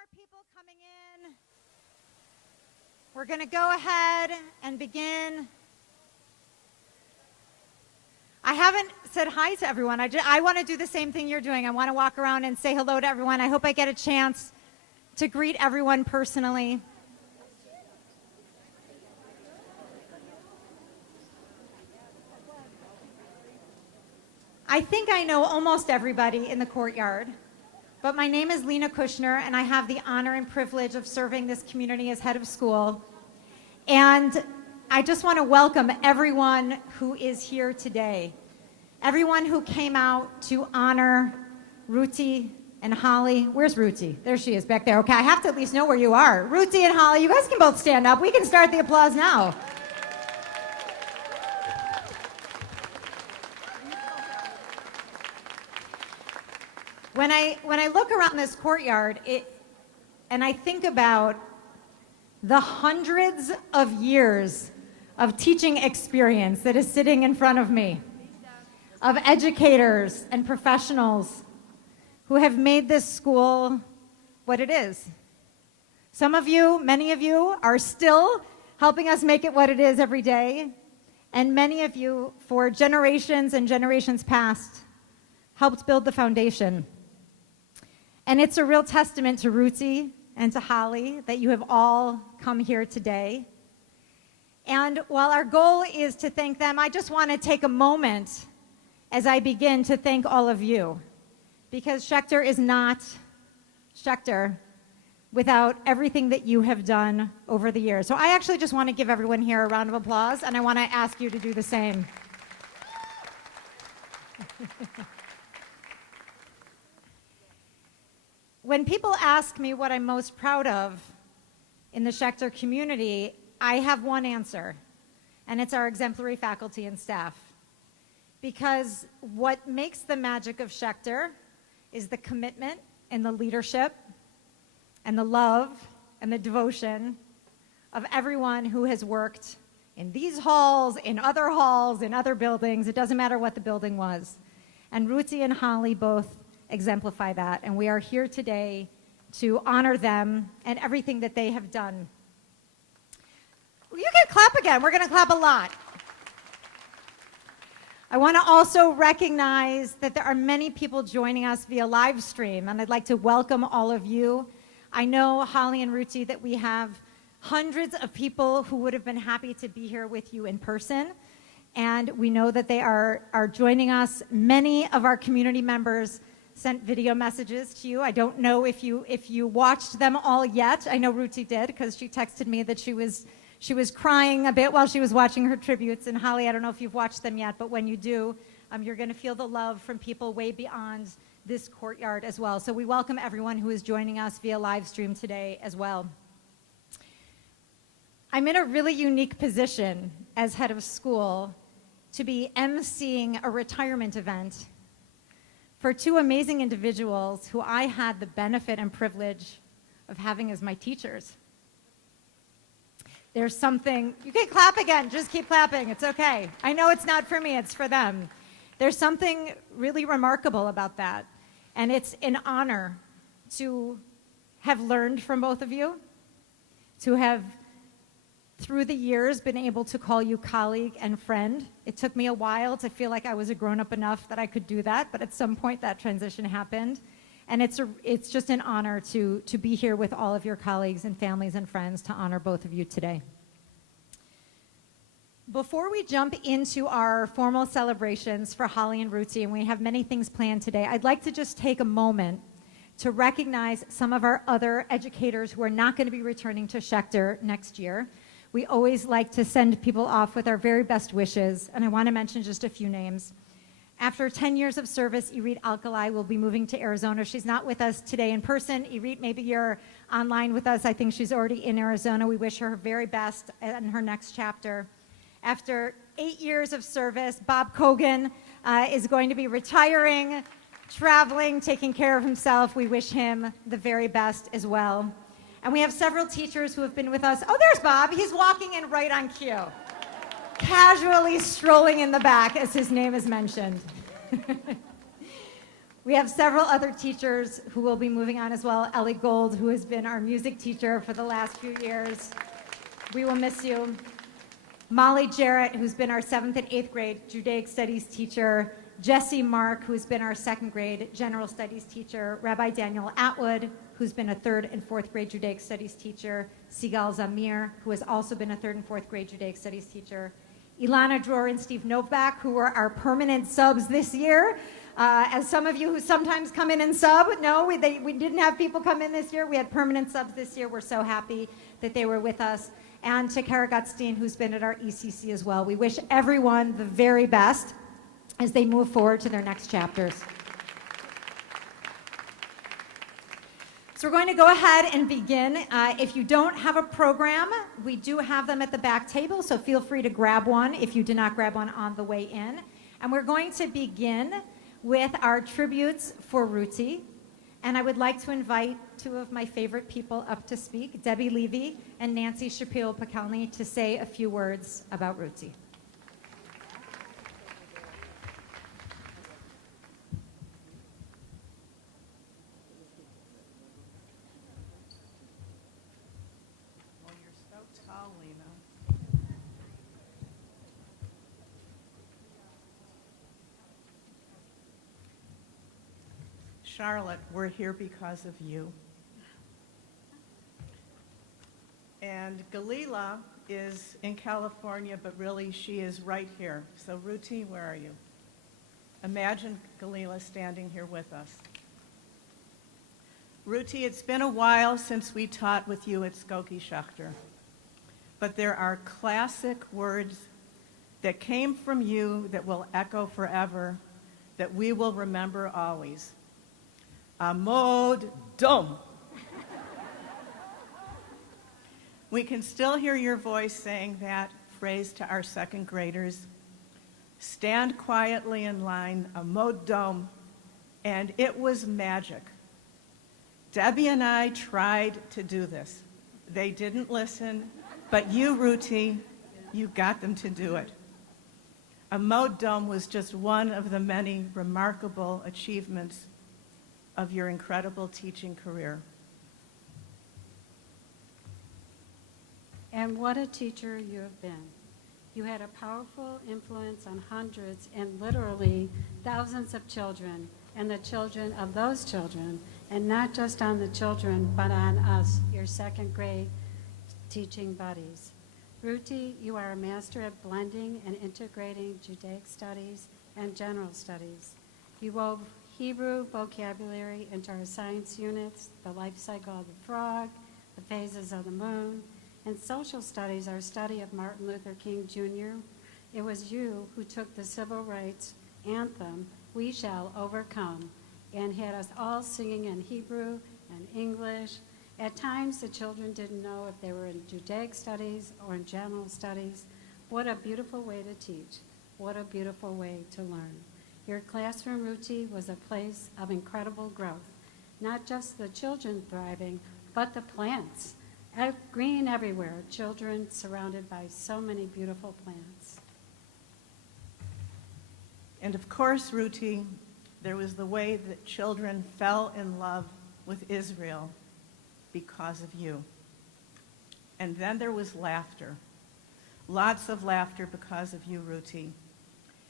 more people coming in. We're going to go ahead and begin. I haven't said hi to everyone. I want to do the same thing you're doing. I want to walk around and say hello to everyone. I hope I get a chance to greet everyone personally. I think I know almost everybody in the courtyard, but my name is Lena Kushner, and I have the honor and privilege of serving this community as head of school. And I just want to welcome everyone who is here today, everyone who came out to honor Ruti and Holly. Where's Ruti? There she is, back there. Okay, I have to at least know where you are. Ruti and Holly, you guys can both stand up. We can start the applause now. When I look around this courtyard, and I think about the hundreds of years of teaching experience that is sitting in front of me, of educators and professionals who have made this school what it is. Some of you, many of you, are still helping us make it what it is every day, and many of you, for generations and generations past, helped build the foundation. And it's a real testament to Ruti and to Holly that you have all come here today. And while our goal is to thank them, I just want to take a moment as I begin to thank all of you, because Schechter is not Schechter without everything that you have done over the years. So I actually just want to give everyone here a round of applause, and I want to ask you to do the same. When people ask me what I'm most proud of in the Schechter community, I have one answer, and it's our exemplary faculty and staff. Because what makes the magic of Schechter is the commitment and the leadership and the love and the devotion of everyone who has worked in these halls, in other buildings. It doesn't matter what the building was. And Ruti and Holly both exemplify that, and we are here today to honor them and everything that they have done. You can clap again. We're going to clap a lot. I want to also recognize that there are many people joining us via live stream, and I'd like to welcome all of you. I know, Holly and Ruti, that we have hundreds of people who would have been happy to be here with you in person, and we know that they are joining us. Many of our community members sent video messages to you. I don't know if you watched them all yet. I know Ruti did, because she texted me that she was crying a bit while she was watching her tributes. And Holly, I don't know if you've watched them yet, but when you do, you're going to feel the love from people way beyond this courtyard as well. So we welcome everyone who is joining us via live stream today as well. I'm in a really unique position as head of school to be emceeing a retirement event for two amazing individuals who I had the benefit and privilege of having as my teachers. There's something, you can clap again, just keep clapping, it's okay. I know it's not for me, it's for them. There's something really remarkable about that, and it's an honor to have learned from both of you, to have, through the years, been able to call you colleague and friend. It took me a while to feel like I was a grown-up enough that I could do that, but at some point that transition happened. And it's just an honor to be here with all of your colleagues and families and friends to honor both of you today. Before we jump into our formal celebrations for Holly and Ruti, and we have many things planned today, I'd like to just take a moment to recognize some of our other educators who are not going to be returning to Schechter next year. We always like to send people off with our very best wishes, and I want to mention just a few names. After 10 years of service, Irit Alkali will be moving to Arizona. She's not with us today in person. Irit, maybe you're online with us. I think she's already in Arizona. We wish her very best in her next chapter. After 8 years of service, Bob Kogan is going to be retiring, traveling, taking care of himself. We wish him the very best as well. And we have several teachers who have been with us. Oh, there's Bob. He's walking in right on cue. Casually strolling in the back as his name is mentioned. We have several other teachers who will be moving on as well. Ellie Gold, who has been our music teacher for the last few years. We will miss you. Molly Jarrett, who's been our 7th and 8th grade Judaic Studies teacher. Jesse Mark, who's been our 2nd grade General Studies teacher. Rabbi Daniel Atwood, who's been a 3rd and 4th grade Judaic Studies teacher. Sigal Zamir, who has also been a 3rd and 4th grade Judaic Studies teacher. Ilana Dror and Steve Novak, who were our permanent subs this year. As some of you who sometimes come in and sub, no, we didn't have people come in this year. We had permanent subs this year. We're so happy that they were with us. And to Kara Gutstein, who's been at our ECC as well. We wish everyone the very best as they move forward to their next chapters. So we're going to go ahead and begin. If you don't have a program, we do have them at the back table, so feel free to grab one if you did not grab one on the way in. And we're going to begin with our tributes for Ruti. And I would like to invite two of my favorite people up to speak, Debbie Levy and Nancy Shapiro-Pakalny, to say a few words about Ruti. Well, you're so tall, Lena. Charlotte, we're here because of you. And Galila is in California, but really she is right here. So Ruti, where are you? Imagine Galila standing here with us. Ruti, it's been a while since we taught with you at Skokie Schachter, but there are classic words that came from you that will echo forever, that we will remember always. Amod Dom. We can still hear your voice saying that phrase to our 2nd graders. Stand quietly in line, Amod Dom, and it was magic. Debbie and I tried to do this. They didn't listen, but you, Ruti, you got them to do it. Amod Dom was just one of the many remarkable achievements of your incredible teaching career. And what a teacher you have been. You had a powerful influence on hundreds and literally thousands of children and the children of those children, and not just on the children, but on us, your 2nd grade teaching buddies. Ruti, you are a master at blending and integrating Judaic studies and general studies. You wove Hebrew vocabulary into our science units, the life cycle of the frog, the phases of the moon, and social studies, our study of Martin Luther King Jr. It was you who took the civil rights anthem, We Shall Overcome, and had us all singing in Hebrew and English. At times, the children didn't know if they were in Judaic studies or in general studies. What a beautiful way to teach. What a beautiful way to learn. Your classroom, Ruti, was a place of incredible growth. Not just the children thriving, but the plants. Green everywhere, children surrounded by so many beautiful plants. And of course, Ruti, there was the way that children fell in love with Israel because of you. And then there was laughter. Lots of laughter because of you, Ruti.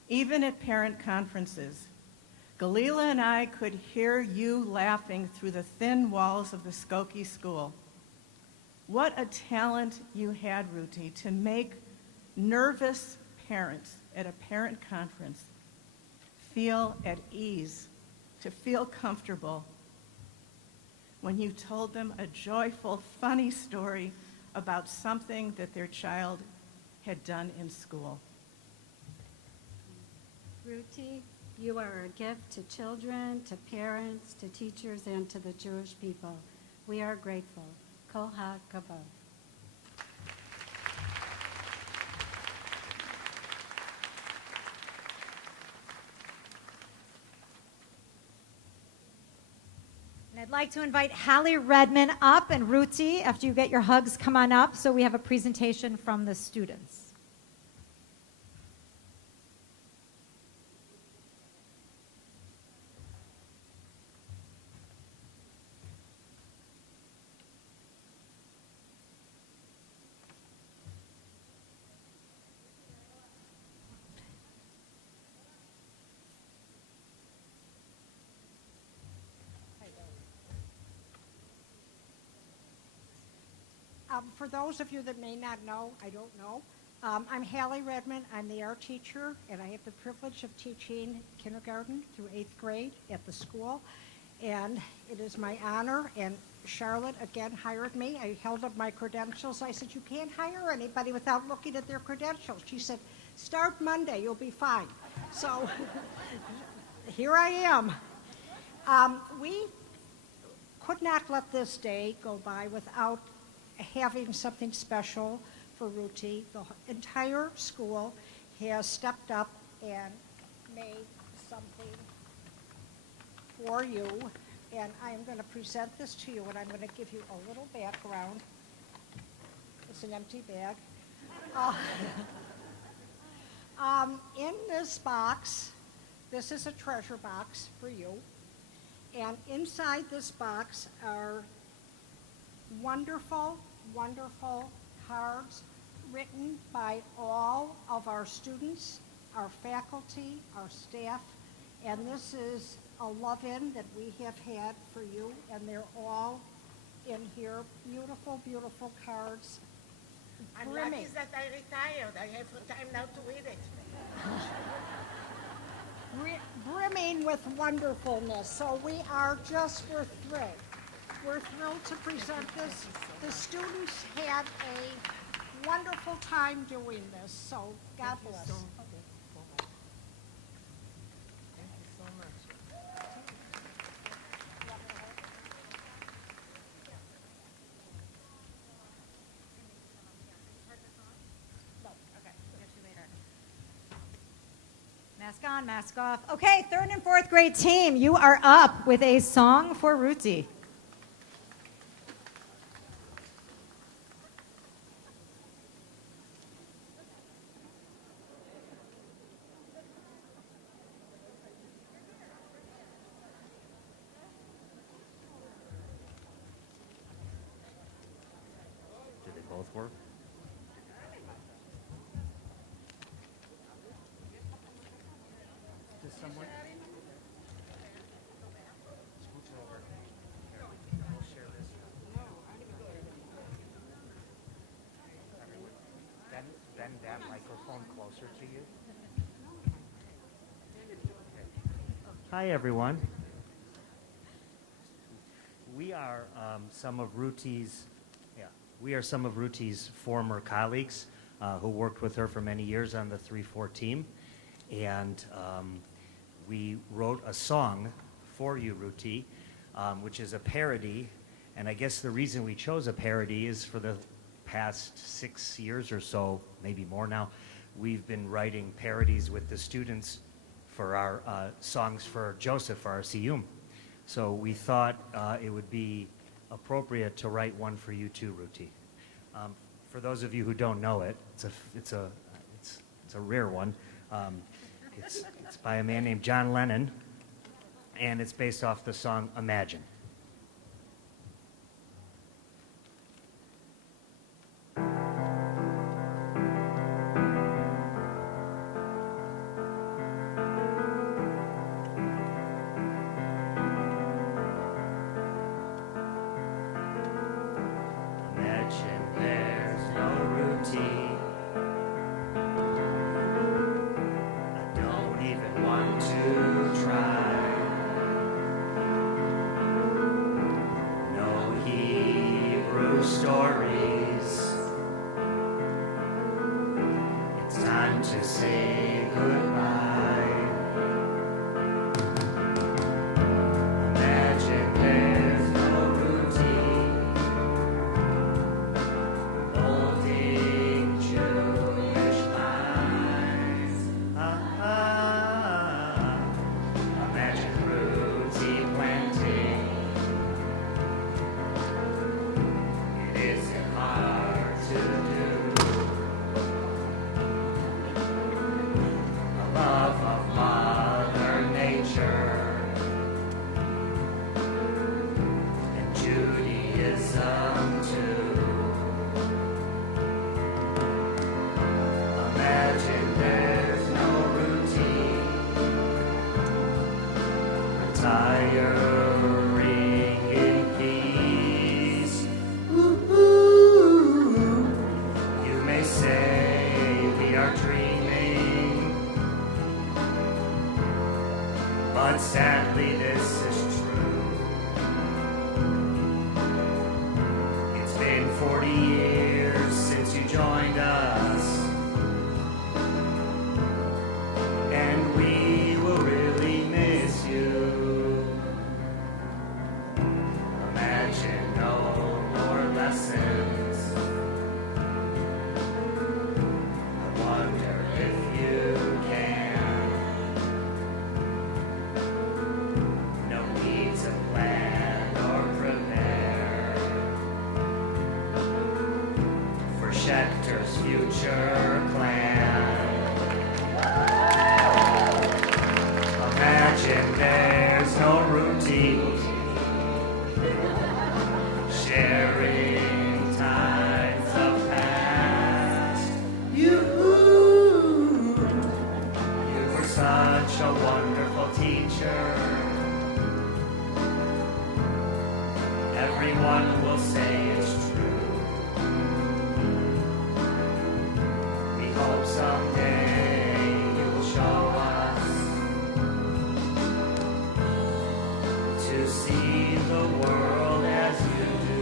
Even at parent conferences, Galila and I could hear you laughing through the thin walls of the Skokie school. What a talent you had, Ruti, to make nervous parents at a parent conference feel at ease, to feel comfortable when you told them a joyful, funny story about something that their child had done in school. Ruti, you are a gift to children, to parents, to teachers, and to the Jewish people. We are grateful. Kol HaKavod. And I'd like to invite Hallie Redman up, and Ruti, after you get your hugs, come on up so we have a presentation from the students. For those of you that may not know, I don't know, I'm Hallie Redmond. I'm the art teacher, and I have the privilege of teaching kindergarten through 8th grade at the school. And it is my honor, and Charlotte again hired me. I held up my credentials. I said, you can't hire anybody without looking at their credentials. She said, start Monday, you'll be fine. So here I am. We could not let this day go by without having something special for Ruti. The entire school has stepped up and made something for you, and I am going to present this to you, and I'm going to give you a little background. It's an empty bag. In this box, this is a treasure box for you, and inside this box are wonderful, wonderful cards written by all of our students, our faculty, our staff, and this is a love-in that we have had for you, and they're all in here. Beautiful, beautiful cards. I'm Brimming. lucky that I retired. I have time now to read it. Brimming with wonderfulness. So we're thrilled. We're thrilled to present this. The students had a wonderful time doing this, so God bless. Thank you so much. Mask on, mask off. Okay, 3rd and 4th grade team, you are up with a song for Ruti. Do they both work? Does someone? Scooch over. Here, we'll share this. Everyone, bend that microphone closer to you. Hi, everyone. We are some of Ruti's former colleagues who worked with her for many years on the 3-4 team, and we wrote a song for you, Ruti, which is a parody. And I guess the reason we chose a parody is for the past 6 years or so, maybe more now, we've been writing parodies with the students for our songs for Joseph, for our Siyum. So we thought it would be appropriate to write one for you too, Ruti. For those of you who don't know it, it's a rare one. It's by a man named John Lennon, and it's based off the song Imagine. Imagine there's no routine. I don't even want to try. No Hebrew stories. It's time to say goodbye. Imagine there's no routine. Holding Jewish lines. Imagine Ruti planting. It isn't hard to do. A love of Mother Nature and Judaism too. Imagine there's no routine. Retiring in peace. Ooh, ooh. but sadly this is true. It's been 40 years since you joined us, and we will really miss you. Imagine no more lessons. I wonder if you can. No need to plan or prepare for Schechter's future plan. Imagine there's no routine, sharing times of past. You were such a wonderful teacher. Everyone will say it's true. We hope someday you will show us to see the world as you do.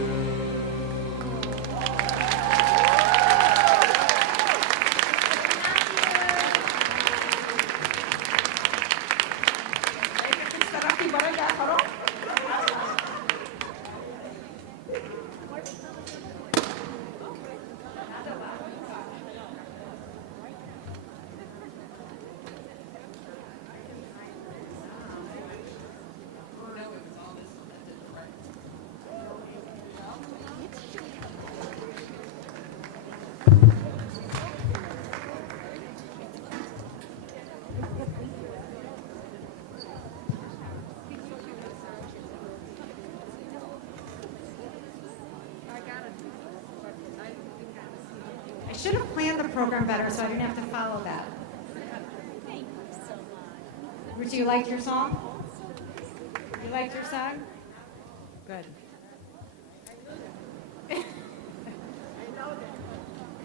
I should have planned the program better so I didn't have to follow that. Ruti, you liked your song? You liked your song? Good. I know that.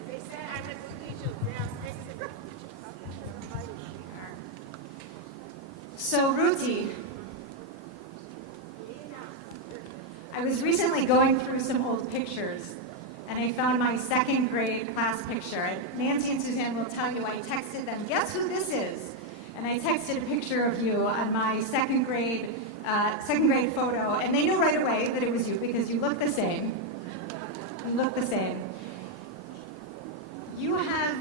They say I'm a good teacher. They are excellent teachers. So, Ruti, I was recently going through some old pictures, and I found my second grade class picture. And Nancy and Suzanne will tell you, I texted them, guess who this is? And I texted a picture of you on my second grade photo, and they knew right away that it was you because you look the same. You look the same. You have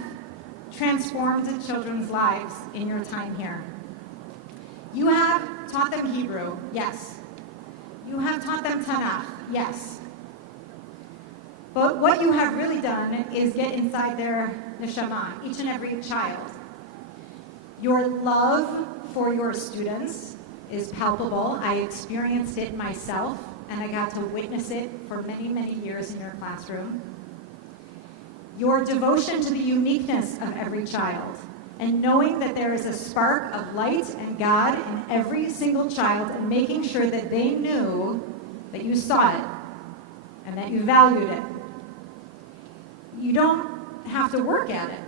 transformed children's lives in your time here. You have taught them Hebrew, yes. You have taught them Tanakh, yes. But what you have really done is get inside their neshama, each and every child. Your love for your students is palpable. I experienced it myself, and I got to witness it for many, many years in your classroom. Your devotion to the uniqueness of every child, and knowing that there is a spark of light and God in every single child, and making sure that they knew that you saw it and that you valued it. You don't have to work at it.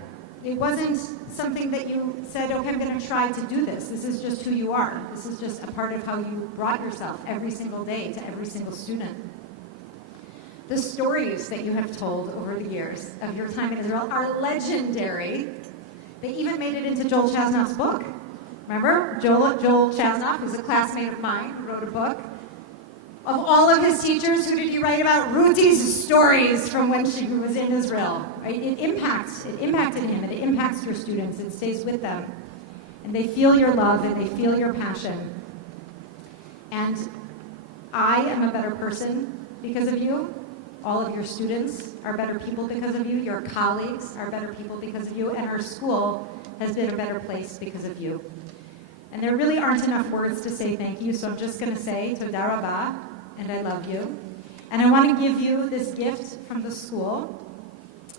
It wasn't something that you said, okay, I'm going to try to do this. This is just who you are. This is just a part of how you brought yourself every single day to every single student. The stories that you have told over the years of your time in Israel are legendary. They even made it into Joel Chasnoff's book. Remember? Joel Chasnoff, who's a classmate of mine, who wrote a book. Of all of his teachers, who did he write about? Ruti's stories from when she was in Israel. Right? It impacted him, and it impacts your students. It stays with them. And they feel your love, and they feel your passion. And I am a better person because of you. All of your students are better people because of you. Your colleagues are better people because of you. And our school has been a better place because of you. And there really aren't enough words to say thank you, so I'm just going to say Toda Rabah, and I love you. And I want to give you this gift from the school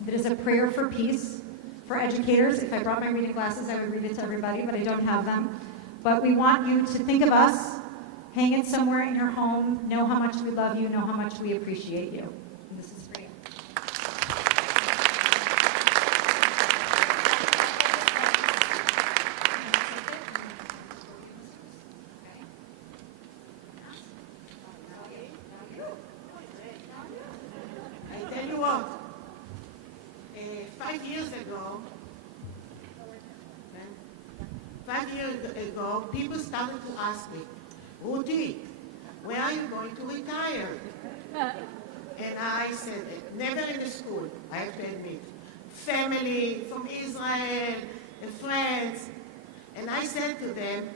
that is a prayer for peace for educators. If I brought my reading glasses, I would read it to everybody, but I don't have them. But we want you to think of us, hang it somewhere in your home, know how much we love you, know how much we appreciate you. And this is for you. ago, people started to ask me, Ruti, when are you going to retire? And I said, never in the school, I have to admit. Family from Israel, friends. And I said to them,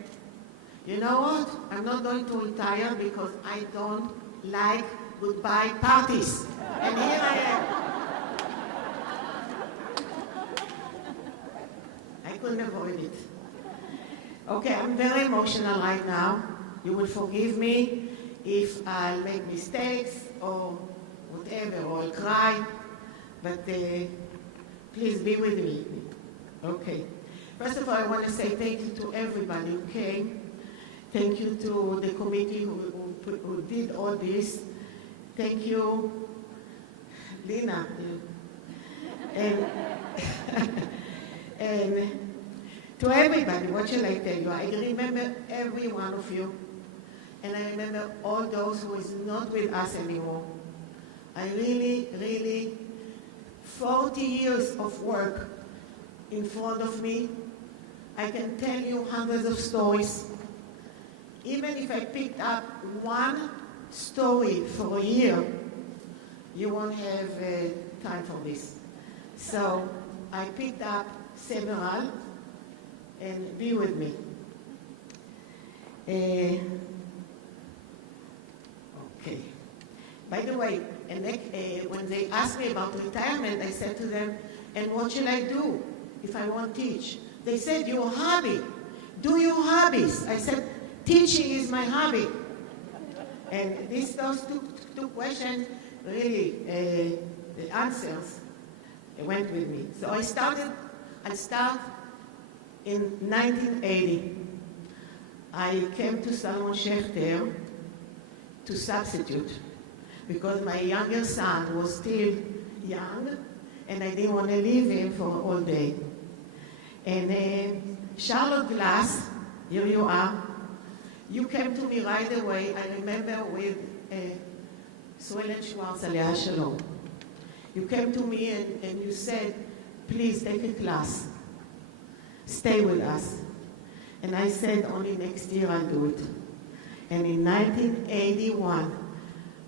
you know what? I'm not going to retire because I don't like goodbye parties. And here I am. I couldn't avoid it. Okay, I'm very emotional right now. You will forgive me if I make mistakes or whatever, or I'll cry. But please be with me. Okay. First of all, I want to say thank you to everybody who came. Thank you to the committee who did all this. Thank you, Lina. And, and to everybody, what shall I tell you? I remember every one of you. And I remember all those who is not with us anymore. I really, 40 years of work in front of me. I can tell you hundreds of stories. Even if I picked up one story for a year, you won't have time for this. So I picked up several, and be with me. Okay. By the way, when they asked me about retirement, I said to them, and what should I do if I won't teach? They said, your hobby. Do your hobbies. I said, teaching is my hobby. And those two questions, really, the answers went with me. So I start in 1980. I came to Salomon Schechter to substitute because my younger son was still young and I didn't want to leave him for all day. And Charlotte Glass, here you are. You came to me right away, I remember, with Suelen Schwartz, Aliyah Shalom. You came to me and you said, please take a class. Stay with us. And I said, only next year I'll do it. And in 1981,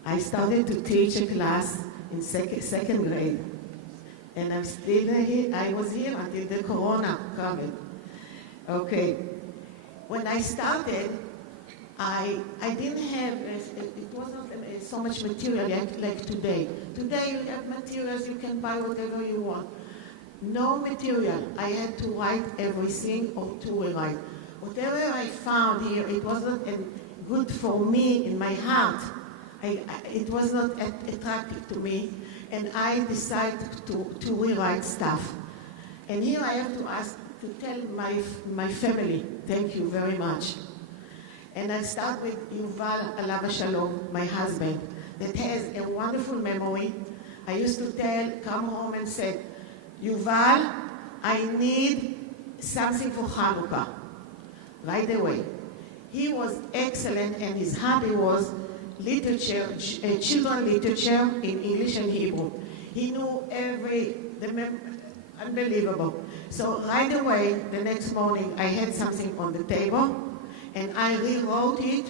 I started to teach a class in second grade. And I'm still here. I was here until the corona coming. Okay. When I started, I didn't have, it wasn't so much material like today. Today you have materials, you can buy whatever you want. No material. I had to write everything or to rewrite. Whatever I found here, it wasn't good for me in my heart. It was not attractive to me, and I decided to rewrite stuff. And here I have to tell my family, thank you very much. And I'll start with Yuval Alav Shalom, my husband, that has a wonderful memory. I used to come home and say, Yuval, I need something for Hanukkah, right away. He was excellent, and his hobby was literature, children literature in English and Hebrew. He knew unbelievable. So right away, the next morning, I had something on the table, and I rewrote it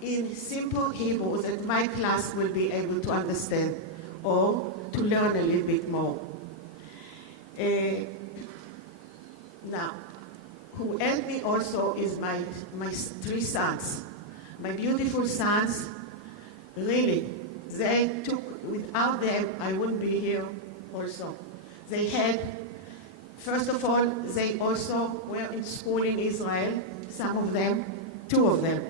in simple Hebrew that my class will be able to understand or to learn a little bit more. Now, who helped me also is my three sons. My beautiful sons, really, they took, without them, I wouldn't be here also. They had, first of all, they also were in school in Israel, some of them, two of them.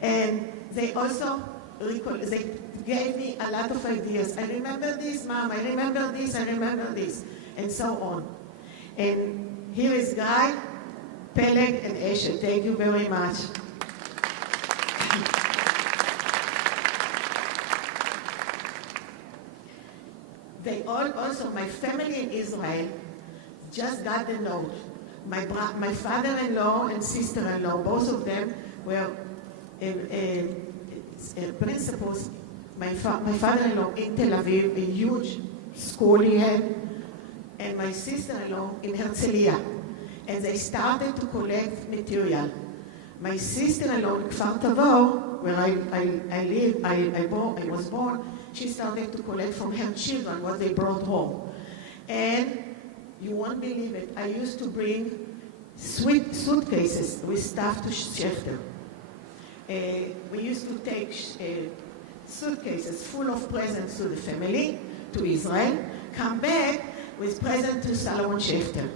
And they also, they gave me a lot of ideas. I remember this, Mom, I remember this, I remember this, and so on. And here is Guy, Peleg, and Eshe. Thank you very much. They all also, my family in Israel just got the note. My father-in-law and sister-in-law, both of them were principals. My father-in-law in Tel Aviv, a huge school he had, and my sister-in-law in Herzliya. and they started to collect material. My sister-in-law in Kfar Tavor, where I was born, she started to collect from her children what they brought home. And you won't believe it, I used to bring suitcases with stuff to Schechter. We used to take suitcases full of presents to the family, to Israel, come back with presents to Solomon Schechter.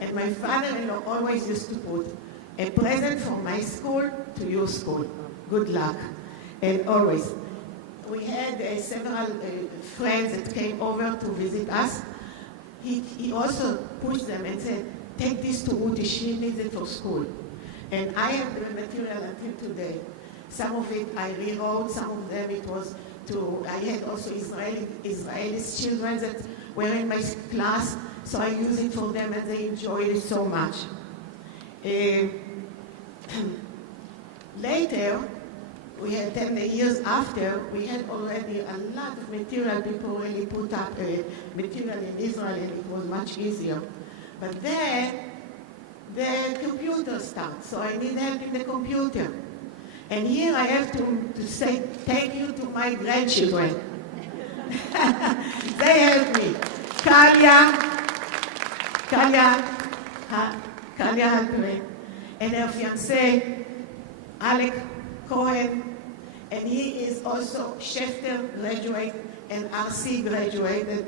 And my father-in-law always used to put a present from my school to your school. Good luck. And always. We had several friends that came over to visit us. He also pushed them and said, take this to Ruti, she needs it for school. And I have the material until today. Some of it I rewrote, some of them it was I had also Israeli children that were in my class, so I used it for them and they enjoyed it so much. Later, we had 10 years after, we had already a lot of material. People really put up material in Israel and it was much easier. But then, the computer starts, so I need help in the computer. And here I have to say thank you to my grandchildren. They helped me. Kalia Halpern, and her fiancé, Alec Cohen, and he is also Schechter graduate and RC graduated.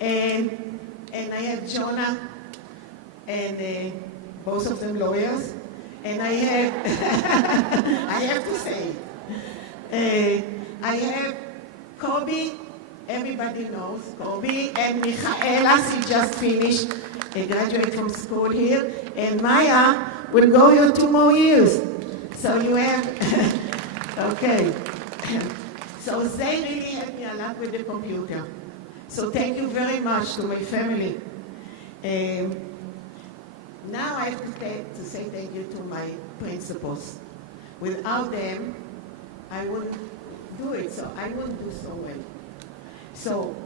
And I have Jonah, and both of them lawyers. And I have, I have to say it. I have Kobe, everybody knows Kobe, and Michaela, she just finished, a graduate from school here, and Maya will go here 2 more years. So you have, okay. So they really helped me a lot with the computer. So thank you very much to my family. Now I have to say thank you to my principals. Without them, I wouldn't do it, so I wouldn't do so well. So,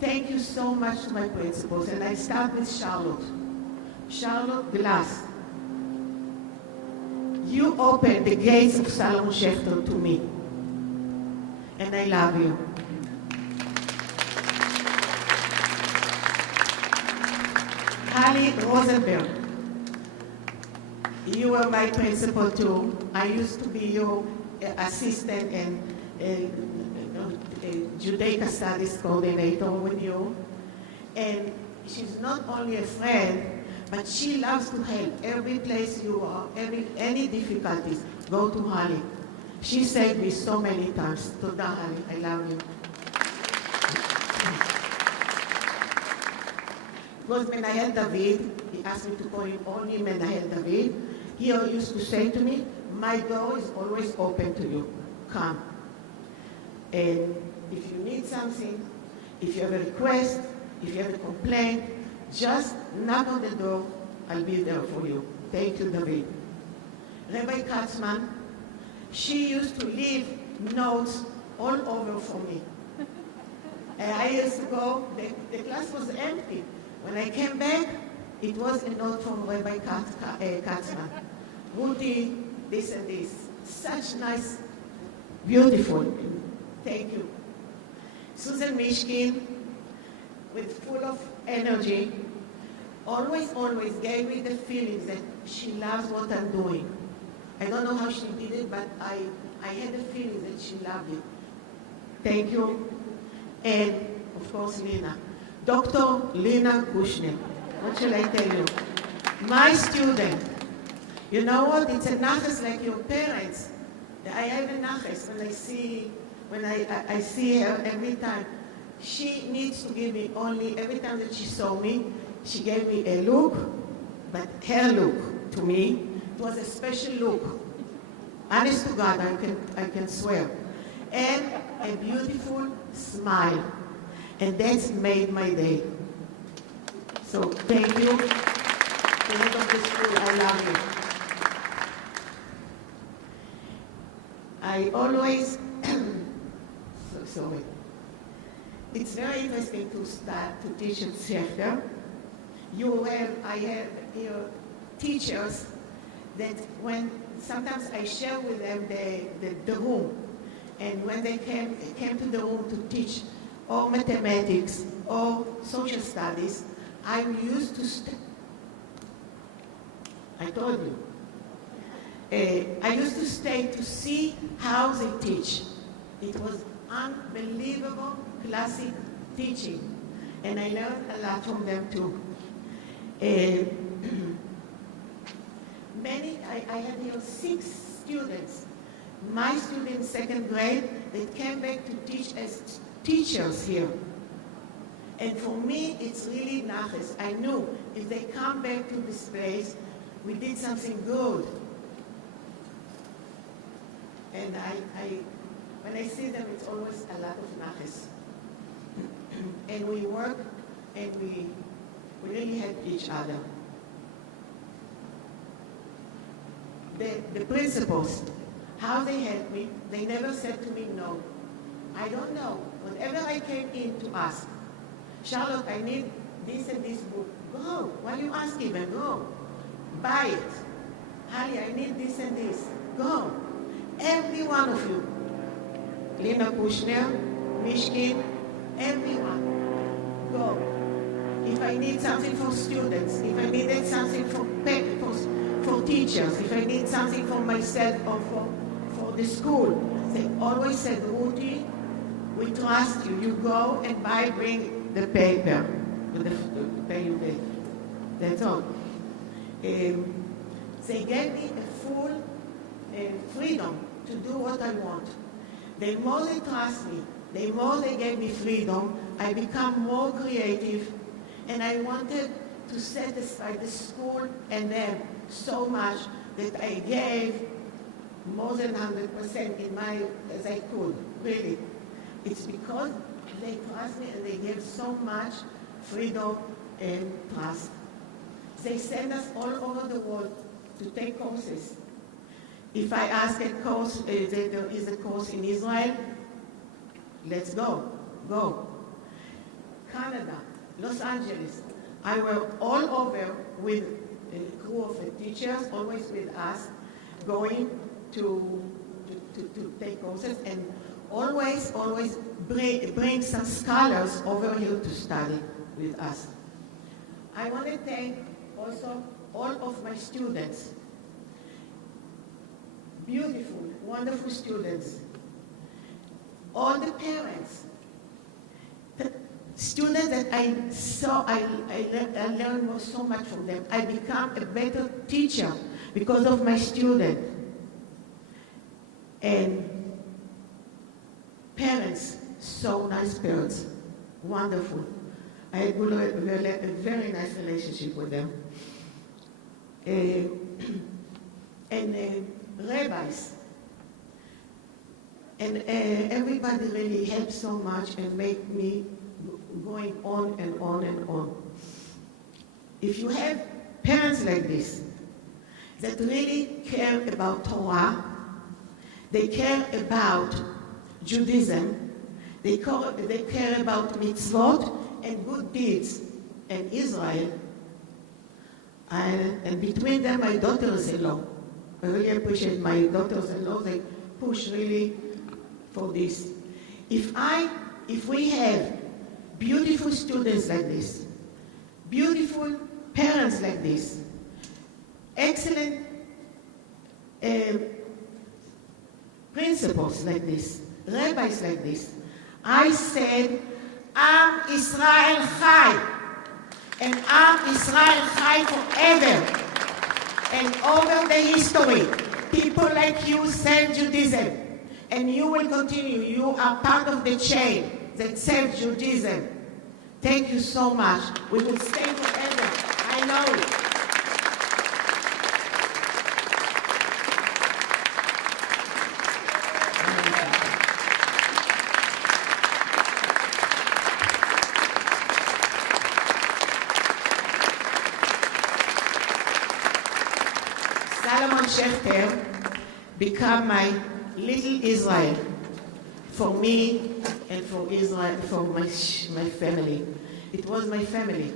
thank you so much to my principals, and I start with Charlotte. Charlotte Glass. You opened the gates of Solomon Schechter to me, and I love you. Rosenberg, you were my principal too. I used to be your assistant and Judaica Studies coordinator with you. And she's not only a friend, but she loves to help. Every place you are, any difficulties, go to Holly. She saved me so many times. Toda, Holly, I love you. Was Menahel David, he asked me to call him only Menahel David. He used to say to me, my door is always open to you, come. And if you need something, if you have a request, if you have a complaint, just knock on the door, I'll be there for you. Thank you, David. Rabbi Katzman, she used to leave notes all over for me. And I used to go, the class was empty. When I came back, it was a note from Rabbi Katzman. Ruti, this and this. Such nice, beautiful. Thank you. Susan Mishkin, with full of energy, always gave me the feeling that she loves what I'm doing. I don't know how she did it, but I had the feeling that she loved it. Thank you. And, of course, Lina. Dr. Lina Kushner. What shall I tell you? My student. You know what? It's a nachas like your parents. I have a nachas when I see her every time. She needs to give me only, every time that she saw me, she gave me a look, but her look to me, it was a special look. Honest to God, I can swear. And a beautiful smile. And that's made my day. So thank you. The head of the school, I love you. I always, sorry. It's very interesting to start to teach at Schechter. I have here teachers that when sometimes I share with them the room, and when they came to the room to teach or mathematics or social studies, I used to I told you. I used to stay to see how they teach. It was unbelievable classic teaching, and I learned a lot from them too. I had here 6 students, my students, 2nd grade, that came back to teach as teachers here. And for me, it's really nice. I knew if they come back to this place, we did something good. And when I see them, it's always a lot of nachas. And we work, and we really help each other. The principals, how they help me, they never said to me no. I don't know. Whenever I came in to ask, Charlotte, I need this and this book. Go. Why are you asking me? Go. Buy it. Holly, I need this and this. Go. Every one of you. Lina Kushner, Mishkin, everyone. Go. If I need something for students, if I needed something for teachers, if I need something for myself or for the school, they always said, Ruti, we trust you. You go and bring the paper, the pay you get. That's all. They gave me a full freedom to do what I want. The more they trust me, the more they gave me freedom, I become more creative, and I wanted to satisfy the school and them so much that I gave more than 100% as I could, really. It's because they trust me and they give so much freedom and trust. They send us all over the world to take courses. If I ask a course, there is a course in Israel, let's go. Go. Canada, Los Angeles. I were all over with a crew of teachers, always with us, going to take courses, and always bring some scholars over here to study with us. I want to thank also all of my students. Beautiful, wonderful students. All the parents. The students that I saw, I learned so much from them. I become a better teacher because of my student. And parents, so nice parents, wonderful. I had a very nice relationship with them. And rabbis. And everybody really helped so much and make me going on and on and on. If you have parents like this that really care about Torah, they care about Judaism, they care about mitzvot and good deeds in Israel, and between them my daughters-in-law. I really appreciate my daughters-in-law. They push really for this. If we have beautiful students like this, beautiful parents like this, excellent principals like this, rabbis like this, I said, Am Israel Chai, and Am Israel Chai forever. And over the history, people like you saved Judaism, and you will continue. You are part of the chain that saved Judaism. Thank you so much. We will stay forever. I know it. Schechter become my little Israel for me and for Israel, for my family. It was my family.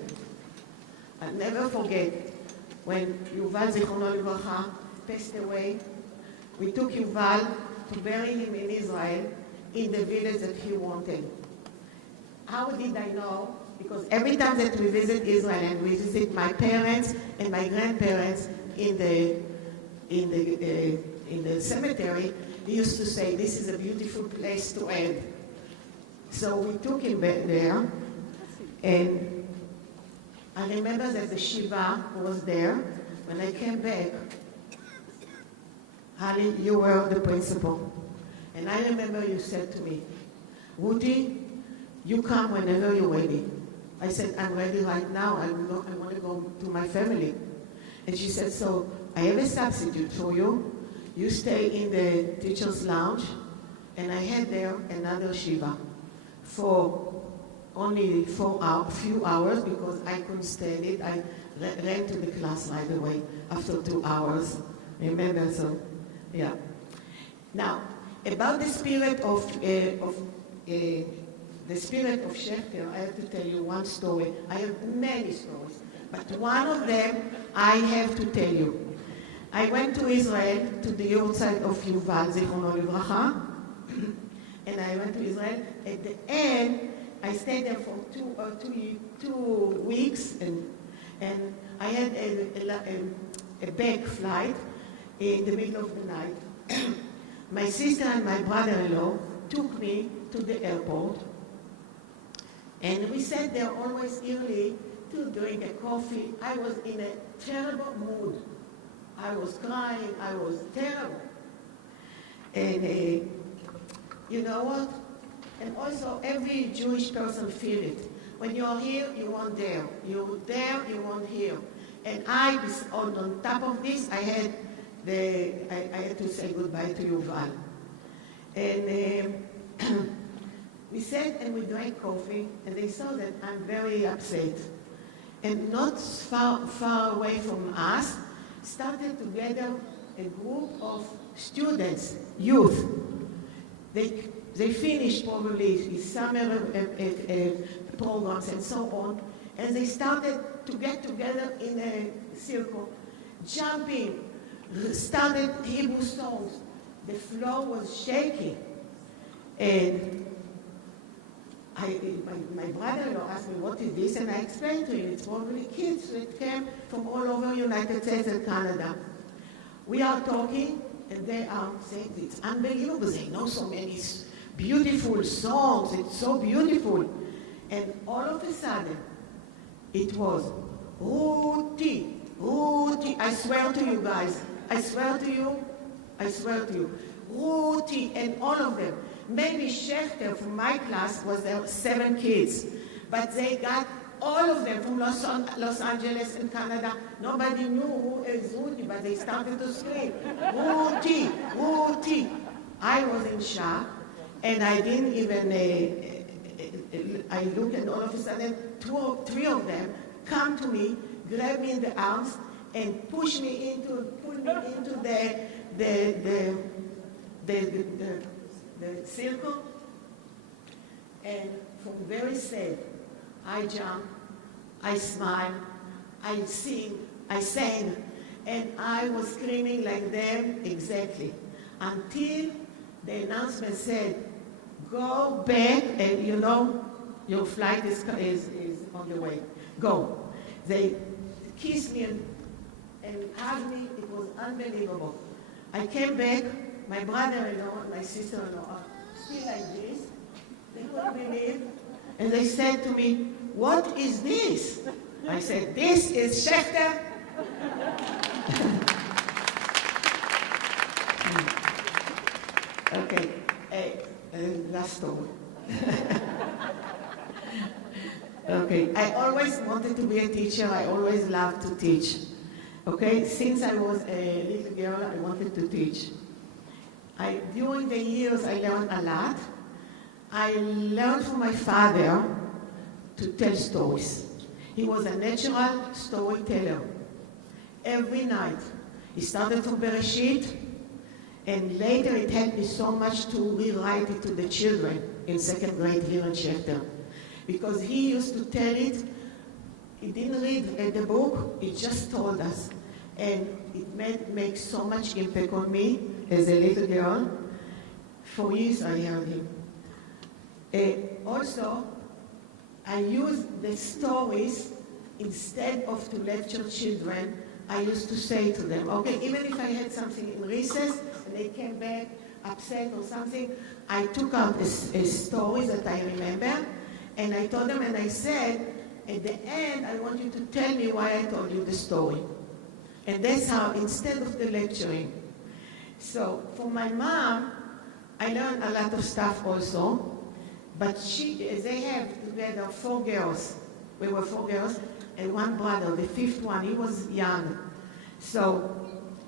I'll never forget when Yuval Zichrono Livracha passed away. We took Yuval to bury him in Israel in the village that he wanted. How did I know? Because every time that we visit Israel and we visit my parents and my grandparents in the cemetery, he used to say, "This is a beautiful place to end." So we took him back there, and I remember that the Shiva was there. When I came back, Holly, you were the principal. And I remember you said to me, "Ruti, you come whenever you're ready." I said, "I'm ready right now. I want to go to my family." And she said, "So I have a substitute for you. You stay in the teacher's lounge." And I had there another Shiva for only few hours because I couldn't stand it. I ran to the class right away after 2 hours. Remember, so, yeah. Now, about the spirit of Schechter, I have to tell you one story. I have many stories, but one of them I have to tell you. I went to Israel to the outside of Yuval Zichrono Livracha, and I went to Israel. At the end, I stayed there for 2 weeks, and I had a back flight in the middle of the night. My sister and my brother-in-law took me to the airport, and we sat there always early to drink a coffee. I was in a terrible mood. I was crying. I was terrible. And you know what? And also every Jewish person feels it. When you're here, you want there. You're there, you want here. And on top of this, I had to say goodbye to Yuval. And we sat and we drank coffee, and they saw that I'm very upset. And not far away from us, started to gather a group of students, youth. They finished probably summer programs and so on, and they started to get together in a circle, jumping, started Hebrew songs. The floor was shaking. And my brother-in-law asked me, "What is this?" And I explained to him, it's probably kids that came from all over United States and Canada. We are talking, and they are saying, "It's unbelievable. They know so many beautiful songs. It's so beautiful." And all of a sudden, it was, "Ruti, Ruti." I swear to you guys. I swear to you. Ruti, and all of them. Maybe Schechter from my class was there 7 kids, but they got all of them from Los Angeles and Canada. Nobody knew who is Ruti, but they started to scream, "Ruti, Ruti." I was in shock, and I didn't even, I looked, and all of a sudden, 2 or 3 of them come to me, grab me in the arms, and pull me into the circle. And from very sad, I jump, I smile, I sing, I sang, and I was screaming like them exactly, until the announcement said, "Go back, and you know, your flight is on the way. Go." They kissed me and hugged me. It was unbelievable. I came back, my brother-in-law and my sister-in-law are still like this. They couldn't believe. And they said to me, "What is this?" I said, "This is Schechter." Okay, last story. Okay, I always wanted to be a teacher. I always loved to teach. Okay, since I was a little girl, I wanted to teach. During the years, I learned a lot. I learned from my father to tell stories. He was a natural storyteller. Every night, he started from Bereshit, and later it helped me so much to rewrite it to the children in 2nd grade here in Schechter. Because he used to tell it He didn't read the book, he just told us. And it made so much impact on me as a little girl. For years I heard him. Also, I used the stories instead of to lecture children. I used to say to them, okay, even if I had something in recess and they came back upset or something, I took out a story that I remember and I told them and I said, at the end, I want you to tell me why I told you the story. And that's how, instead of the lecturing. So for my mom, I learned a lot of stuff also, but they have together 4 girls. We were 4 girls and 1 brother, the 5th one, he was young. So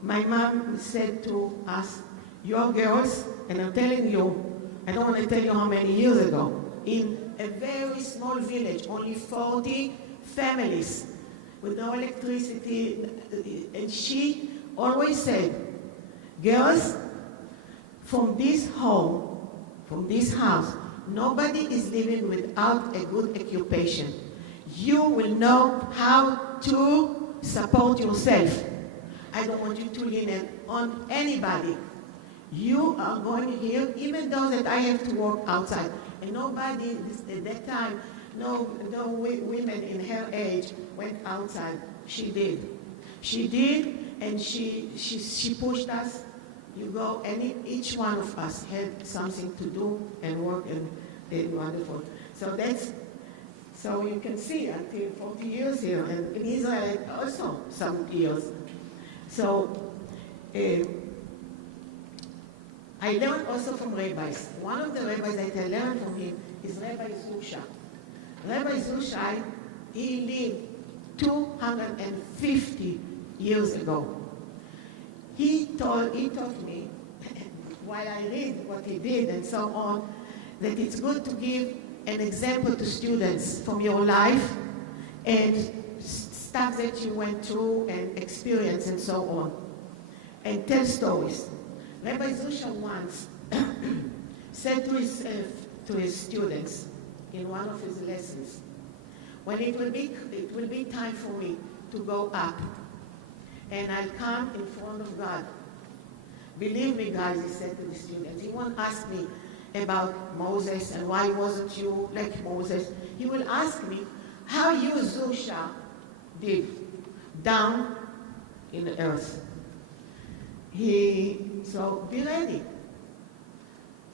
my mom said to us, "You're girls," and I'm telling you, I don't want to tell you how many years ago, in a very small village, only 40 families with no electricity, and she always said, "Girls, from this home, from this house, nobody is living without a good occupation. You will know how to support yourself. I don't want you to lean on anybody. You are going here, even though that I have to work outside." And nobody at that time, no women in her age went outside. She did. She did, and she pushed us. You go, and each one of us had something to do and work, and did wonderful. So you can see until 40 years here, and in Israel also some years. So I learned also from rabbis. One of the rabbis that I learned from him is Rabbi Zusha. Rabbi Zusha, he lived 250 years ago. He taught me, while I read what he did and so on, that it's good to give an example to students from your life and stuff that you went through and experience and so on, and tell stories. Rabbi Zusha once said to his students in one of his lessons, "When it will be time for me to go up, and I'll come in front of God. Believe me, guys," he said to the students, "he won't ask me about Moses and why wasn't you like Moses. He will ask me how you, Zusha, did down in the earth." So be ready.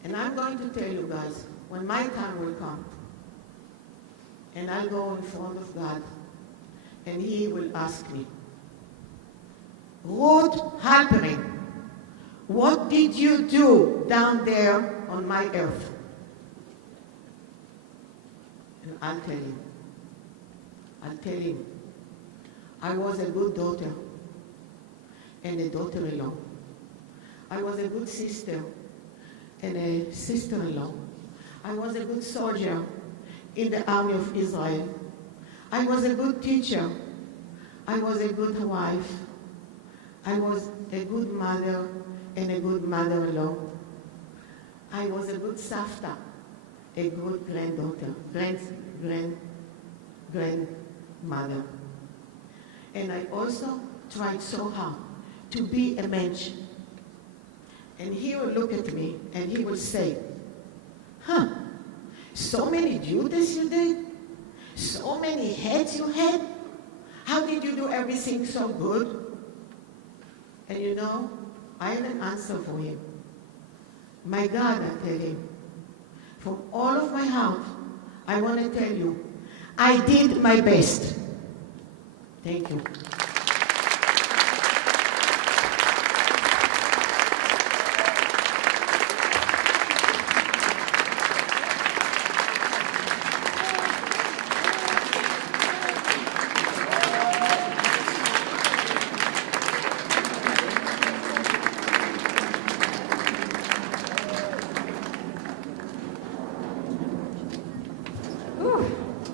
And I'm going to tell you guys, when my time will come, and I'll go in front of God, and he will ask me, "Ruti Halpern, what did you do down there on my earth?" And I'll tell him, I was a good daughter and a daughter-in-law. I was a good sister and a sister-in-law. I was a good soldier in the army of Israel. I was a good teacher. I was a good wife. I was a good mother and a good mother-in-law. I was a good savta, a good granddaughter, grandmother. And I also tried so hard to be a mensch. And he will look at me and he will say, so many duties you did? So many heads you had? How did you do everything so good? And you know, I have an answer for him. My God, I tell him, from all of my heart, I want to tell you, I did my best. Thank you.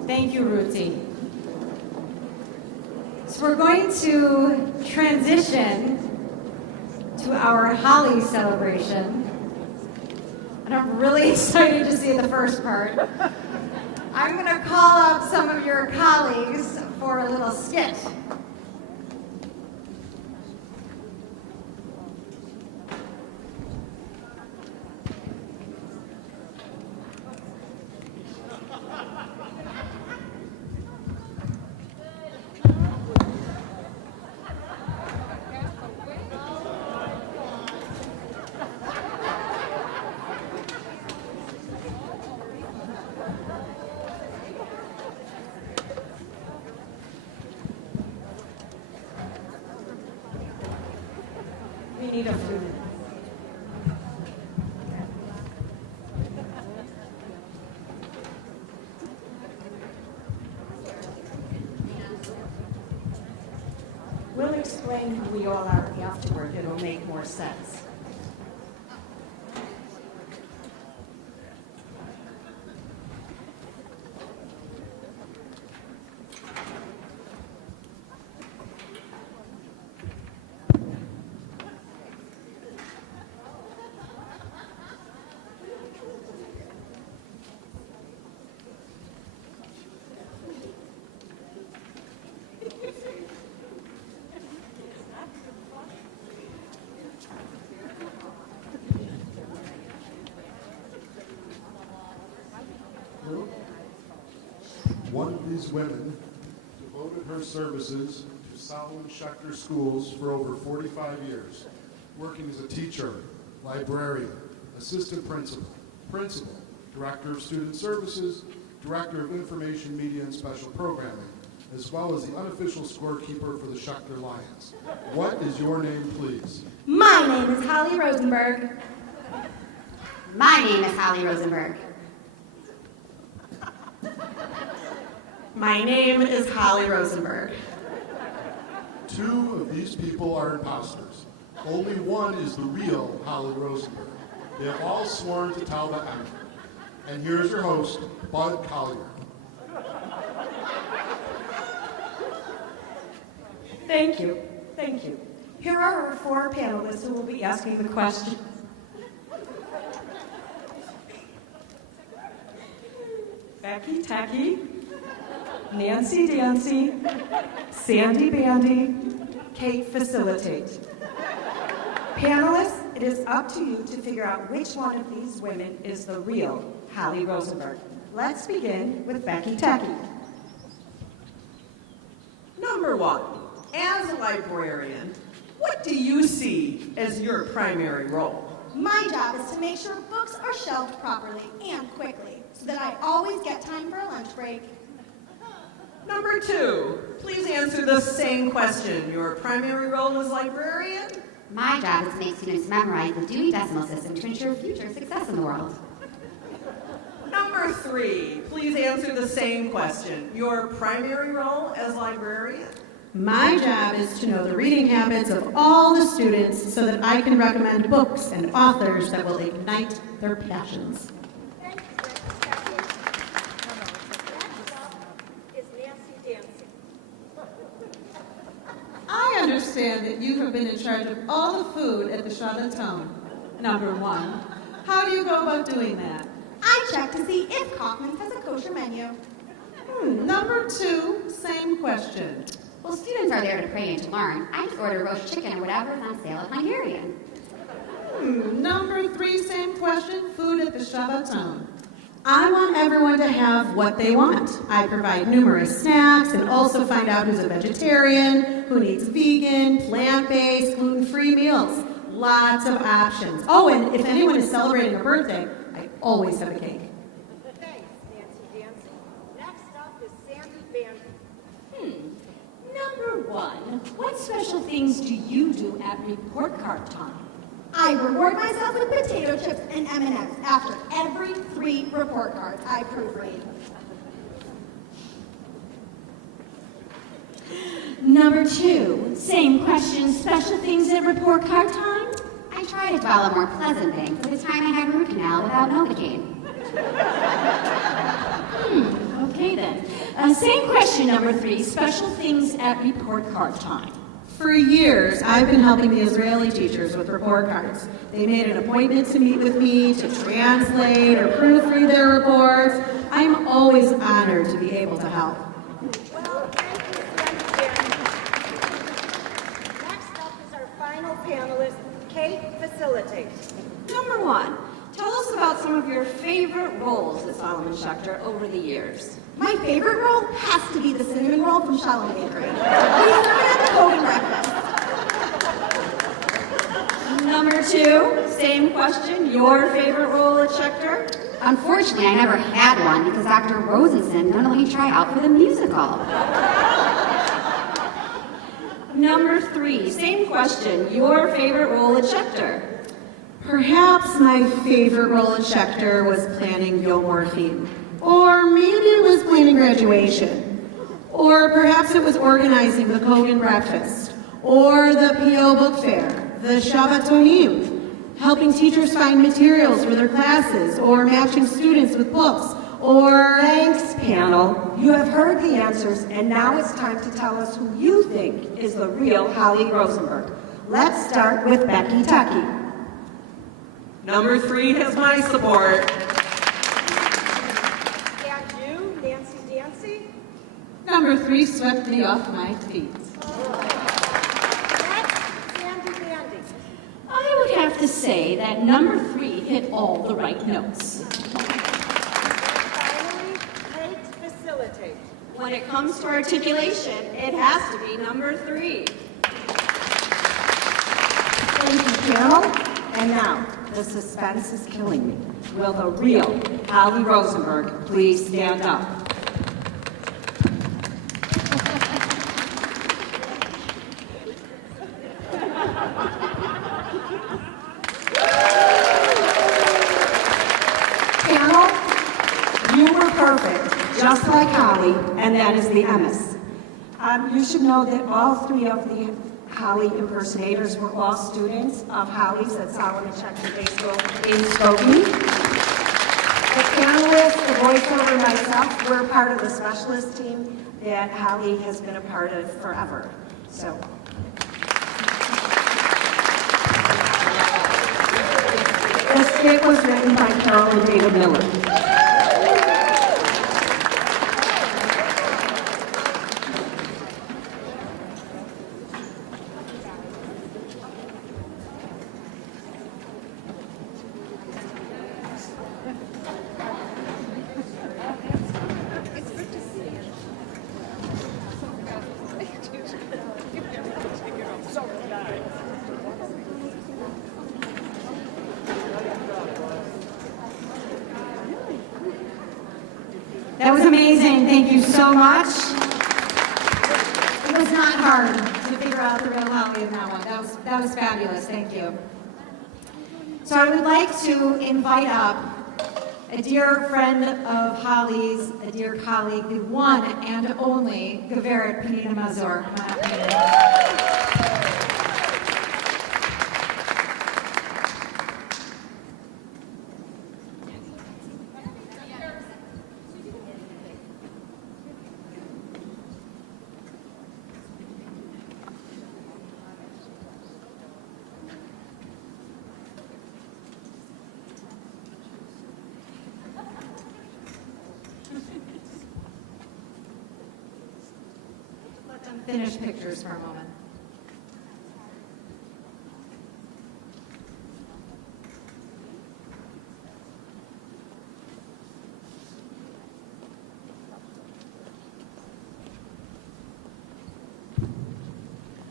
Thank you, Ruti. So we're going to transition to our Holly celebration. And I'm really excited to see the first part. I'm going to call up some of your colleagues for a little skit. We need a few minutes. We'll explain who we all are afterward. It'll make more sense. One of these women devoted her services to Solomon Schechter schools for over 45 years, working as a teacher, librarian, assistant principal, director of student services, director of information, media, and special programming, as well as the unofficial scorekeeper for the Schechter Lions. What is your name, please? My name is Holly Rosenberg. My name is Holly Rosenberg. My name is Holly Rosenberg. Two of these people are imposters. Only one is the real Holly Rosenberg. They have all sworn to tell the truth. And here's your host, Bud Collier. Thank you. Thank you. Here are our four panelists who will be asking the question. Becky Tacky, Nancy Dancy, Sandy Bandy, Kate Facilitate. Panelists, it is up to you to figure out which one of these women is the real Holly Rosenberg. Let's begin with Becky Tacky. Number one, as a librarian, what do you see as your primary role? My job is to make sure books are shelved properly and quickly so that I always get time for a lunch break. Number two, please answer the same question. Your primary role as librarian? My job is to make students memorize the Dewey Decimal System to ensure future success in the world. Number three, please answer the same question. Your primary role as librarian? My job is to know the reading habits of all the students so that I can recommend books and authors that will ignite their passions. I understand that you have been in charge of all the food at the Charlottetown. Number one, how do you go about doing that? I check to see if Kaufman's has a kosher menu. Number two, same question. Well, students are there to pray and to learn. I just order roast chicken or whatever is on sale at Hungarian. Number three, same question, food at the Charlottetown. I want everyone to have what they want. I provide numerous snacks and also find out who's a vegetarian, who needs vegan, plant-based, gluten-free meals. Lots of options. Oh, and if anyone is celebrating a birthday, I always have a cake. Thanks, Nancy Dancy. Next up is Sandy Bandy. Number one, what special things do you do at report card time? I reward myself with potato chips and M&Ms after every 3 report cards I proofread. Number two, same question, special things at report card time? I try to follow more pleasant things, like the time I had root canal without Novocaine. Okay then. Same question, number three, special things at report card time. For years, I've been helping the Israeli teachers with report cards. They made an appointment to meet with me to translate or proofread their reports. I'm always honored to be able to help. Well, thank you, Sandy. Next up is our final panelist, Kate Facilitate. Number 1, tell us about some of your favorite roles at Solomon Schechter over the years. My favorite roll has to be the cinnamon roll from Shalom Bakery. We serve it at the Kogan breakfast. Number 2, same question, your favorite role at Schechter? Unfortunately, I never had one because Dr. Rosenson wouldn't let me try out for the musical. Number 3, same question, your favorite role at Schechter? Perhaps my favorite role at Schechter was planning Yom Morphine. Or maybe it was planning graduation. Or perhaps it was organizing the Kogan breakfast. Or the PO book fair, the Shabbatonim, helping teachers find materials for their classes, or matching students with books, or... Thanks, panel. You have heard the answers, and now it's time to tell us who you think is the real Holly Rosenberg. Let's start with Becky Tucky. Number 3 has my support. And you, Nancy Dancy. Number 3 swept me off my feet. Next, Sandy Bandy. I would have to say that number 3 hit all the right notes. Finally, Kate Facilitate. When it comes to articulation, it has to be number 3. Thank you, panel. And now, the suspense is killing me. Will the real Holly Rosenberg please stand up? Panel, you were perfect, just like Holly, and that is the MS. You should know that all 3 of the Holly impersonators were all students of Holly's at Solomon Schechter Day School in Skokie. The panelists, the voiceover, and myself, we're part of the specialist team that Holly has been a part of forever. So. The skit was written by Carol and David Miller. That was amazing. Thank you so much. It was not hard to figure out the real Holly in that one. That was fabulous. Thank you. So I would like to invite up a dear friend of Holly's, a dear colleague, the one and only Gaveret Penina Mazur. Come on up, Penina. Finish pictures for a moment.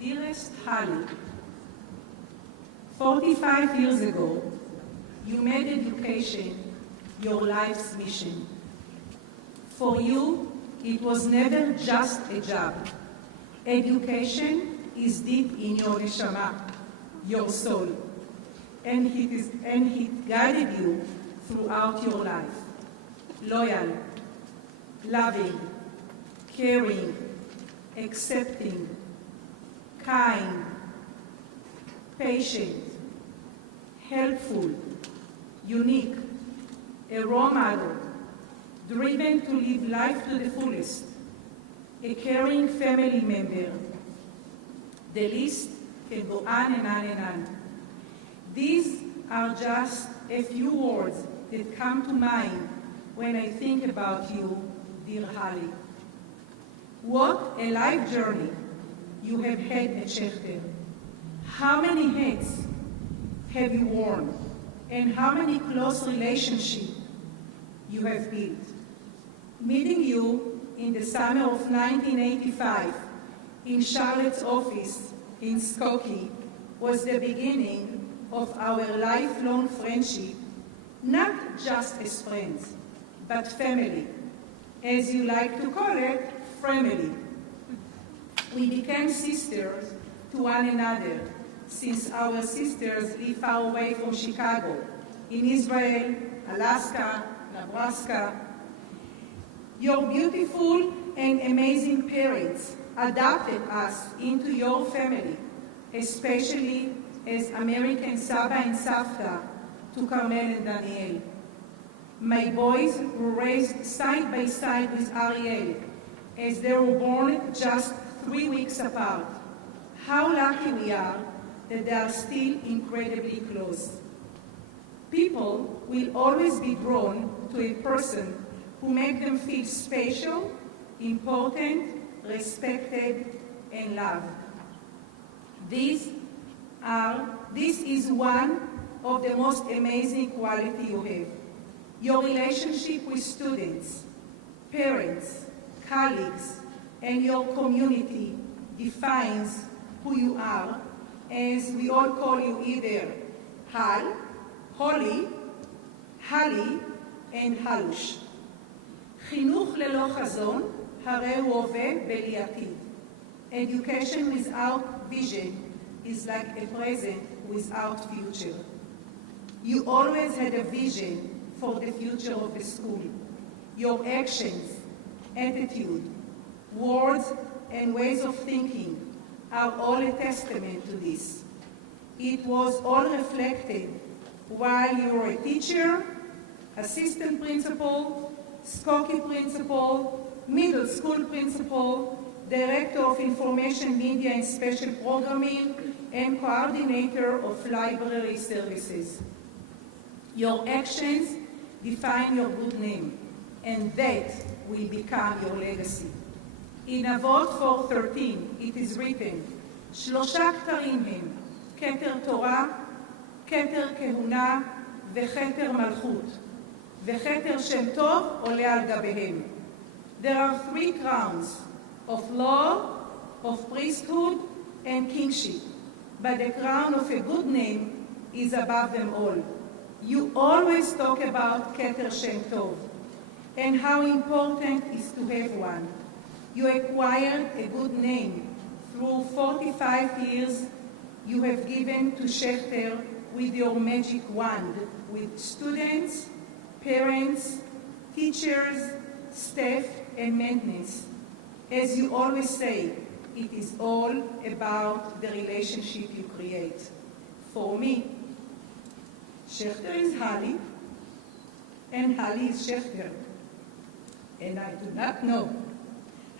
Dearest Holly, 45 years ago, you made education your life's mission. For you, it was never just a job. Education is deep in your neshama, your soul, and it guided you throughout your life. Loyal, loving, caring, accepting, kind, patient, helpful, unique, a role model, driven to live life to the fullest, a caring family member. The list can go on and on and on. These are just a few words that come to mind when I think about you, dear Holly. What a life journey you have had at Schechter. How many hats have you worn? And how many close relationships you have built? Meeting you in the summer of 1985 in Charlotte's office in Skokie was the beginning of our lifelong friendship, not just as friends, but family. As you like to call it, family. We became sisters to one another since our sisters live far away from Chicago, in Israel, Alaska, Nebraska. Your beautiful and amazing parents adopted us into your family, especially as American Saba and Savta to Carmel and Daniel. My boys were raised side by side with Ariel, as they were born just 3 weeks apart. How lucky we are that they are still incredibly close. People will always be drawn to a person who makes them feel special, important, respected, and loved. This is one of the most amazing qualities you have. Your relationship with students, parents, colleagues, and your community defines who you are, as we all call you either Hal, Holly, Hali, and Halush. חינוך ללא חזון, הרי הוא הווה בלי עתיד. Education without vision is like a present without future. You always had a vision for the future of the school. Your actions, attitude, words, and ways of thinking are all a testament to this. It was all reflected while you were a teacher, assistant principal, Skokie principal, middle school principal, director of information media and special programming, and coordinator of library services. Your actions define your good name, and that will become your legacy. In Avot 4:13 it is written, שלושה כתרים הם, כתר תורה, כתר כהונה וכתר מלכות, וכתר שם טוב עולה על גביהם. There are 3 crowns, of law, of priesthood, and kingship, but the crown of a good name is above them all. You always talk about Keter Shem Tov and how important it is to have one. You acquired a good name through 45 years you have given to Schechter with your magic wand, with students, parents, teachers, staff, and maintenance. As you always say, it is all about the relationship you create. For me, Schechter is Hali, and Hali is Schechter. And I do not know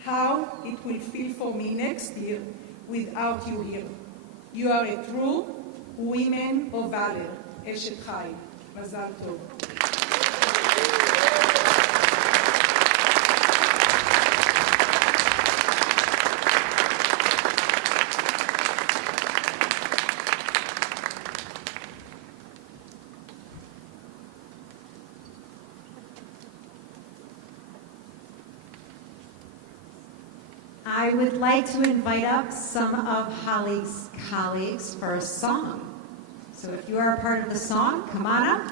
how it will feel for me next year without you here. You are a true woman of valor, Eshet Chai. Mazal Tov. I would like to invite up some of Holly's colleagues for a song. So if you are a part of the song, come on up.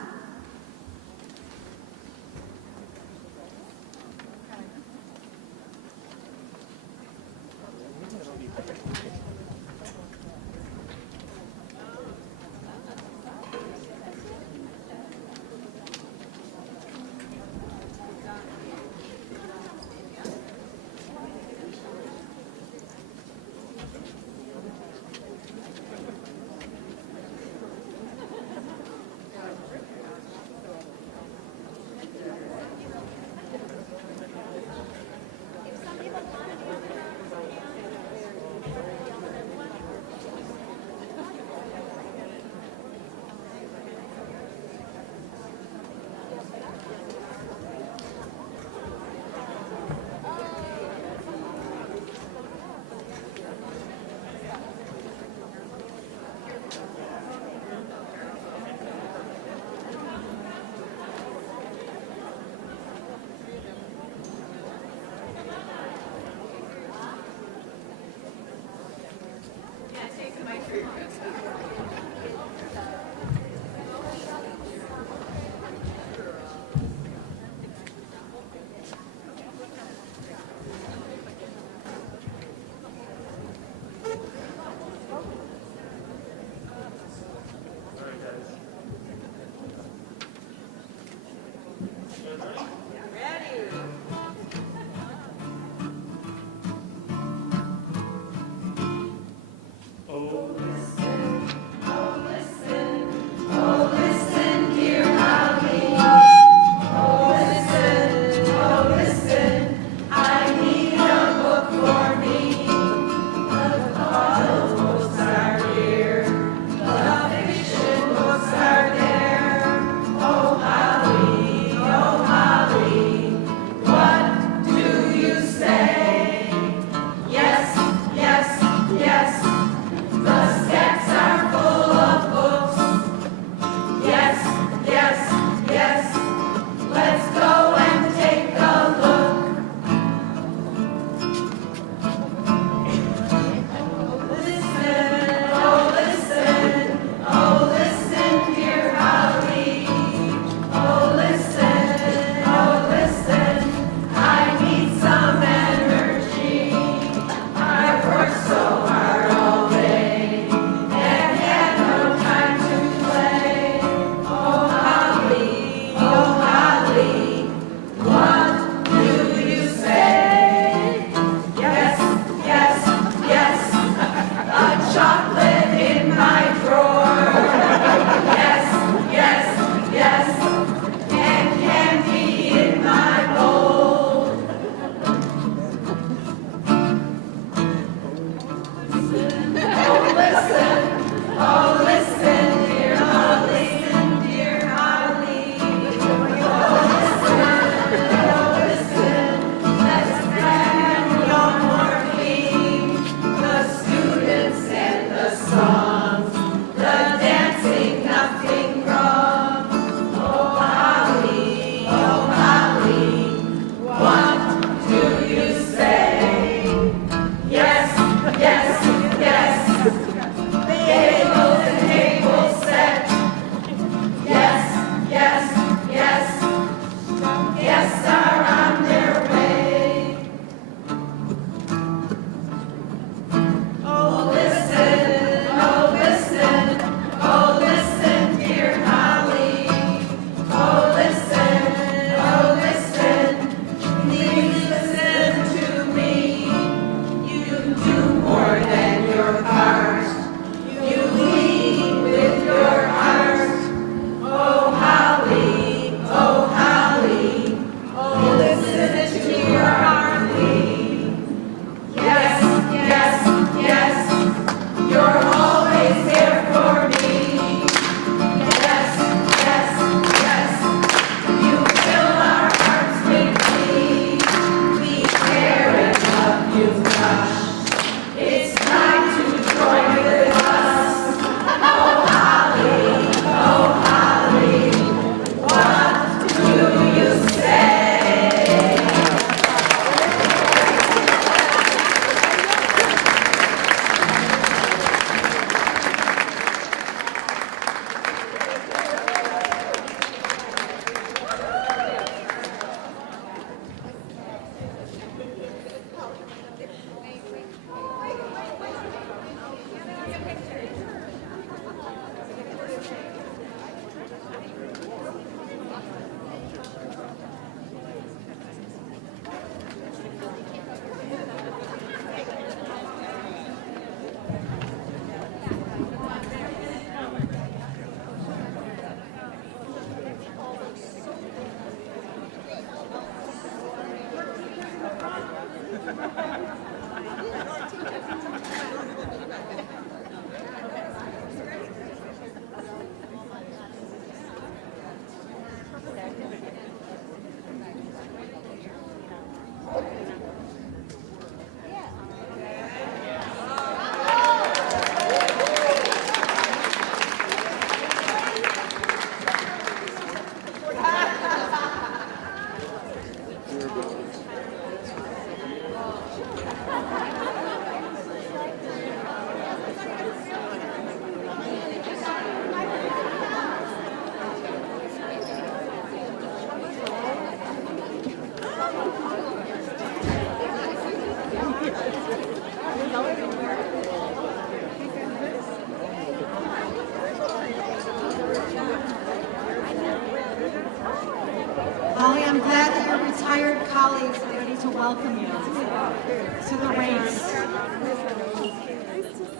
I'm glad that your retired colleagues are ready to welcome you to the ranks.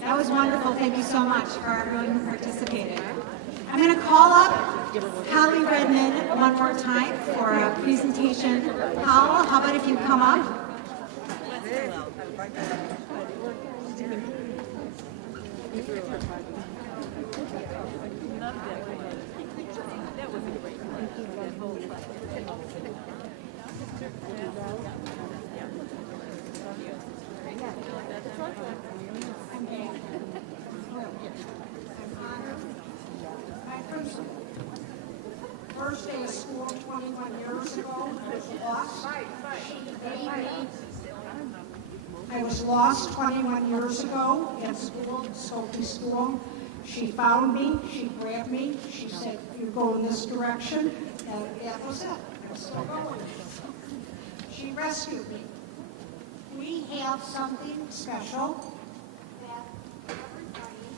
That was wonderful. Thank you so much for everyone who participated. I'm going to call up Hallie Redmond one more time for a presentation. Hal, how about if you come up? First day of school 21 years ago, I was lost 21 years ago in school, Skokie School. She found me, she grabbed me, she said, you go in this direction, and that was it. I'm still going. She rescued me. We have something special that everybody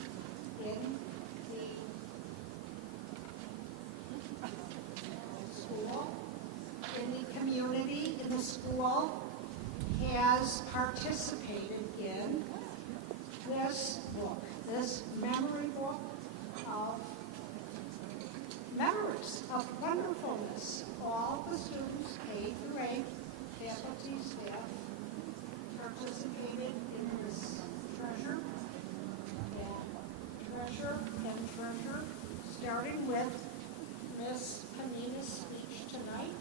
in the school, in the community, in the school, has participated in this book, this memory book of memories of wonderfulness. All the students, K through 8, faculty, staff, participated in this treasure, starting with Miss Pamina's speech tonight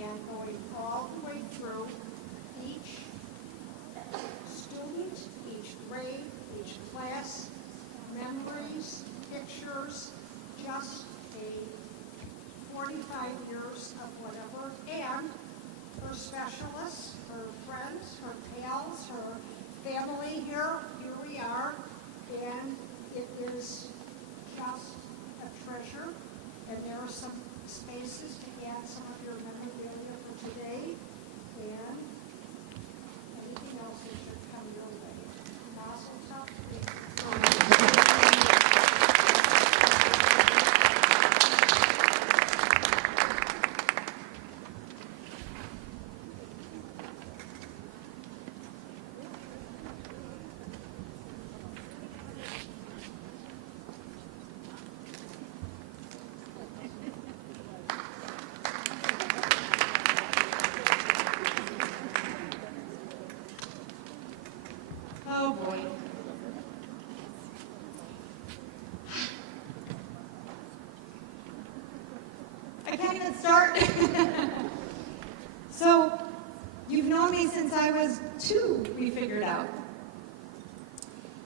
and going all the way through each student, each grade, each class, memories, pictures, just a 45 years of whatever, and her specialists, her friends, her pals, her family here we are, and it is just a treasure, and there are some spaces to add some of your memorabilia for today, and anything else that should come your way. Mazel tov. Oh, boy. I can't even start. So, you've known me since I was 2, we figured out.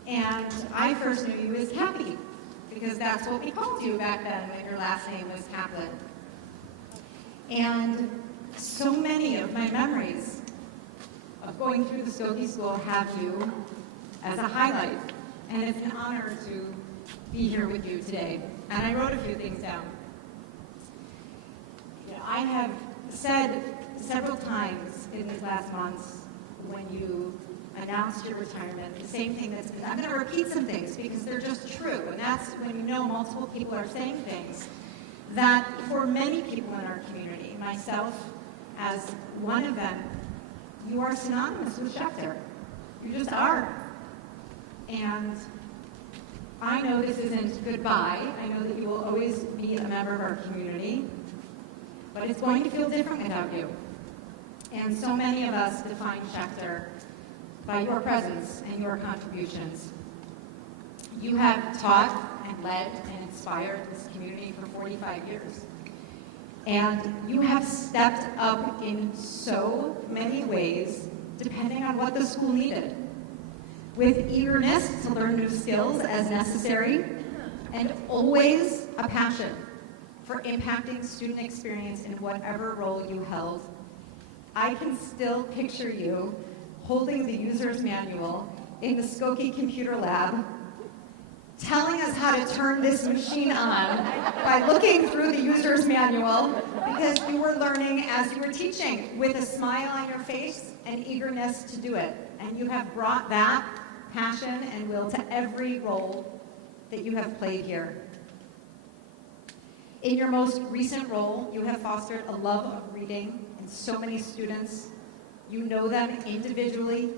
And I first knew you as Cappy, because that's what we called you back then when your last name was Kaplan. And so many of my memories of going through the Skokie School have you as a highlight. And it's an honor to be here with you today. And I wrote a few things down. I have said several times in these last months when you announced your retirement, the same thing that's, I'm going to repeat some things because they're just true. And that's when you know multiple people are saying things that for many people in our community, myself as one of them, you are synonymous with Schechter. You just are. And I know this isn't goodbye. I know that you will always be a member of our community, but it's going to feel different without you. And so many of us define Schechter by your presence and your contributions. You have taught and led and inspired this community for 45 years. And you have stepped up in so many ways, depending on what the school needed, with eagerness to learn new skills as necessary, and always a passion for impacting student experience in whatever role you held. I can still picture you holding the user's manual in the Skokie computer lab, telling us how to turn this machine on by looking through the user's manual, because you were learning as you were teaching with a smile on your face and eagerness to do it. And you have brought that passion and will to every role that you have played here. In your most recent role, you have fostered a love of reading in so many students. You know them individually.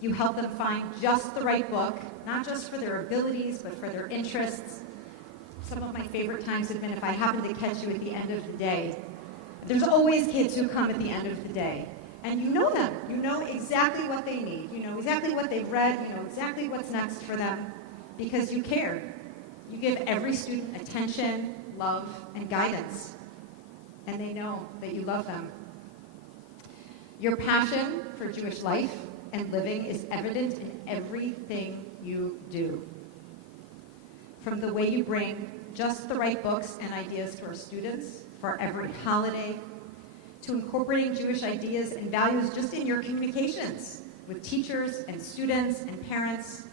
You help them find just the right book, not just for their abilities, but for their interests. Some of my favorite times have been if I happen to catch you at the end of the day. There's always kids who come at the end of the day. And you know them. You know exactly what they need. You know exactly what they've read. You know exactly what's next for them because you care. You give every student attention, love, and guidance. And they know that you love them. Your passion for Jewish life and living is evident in everything you do. From the way you bring just the right books and ideas to our students for every holiday, to incorporating Jewish ideas and values just in your communications with teachers and students and parents,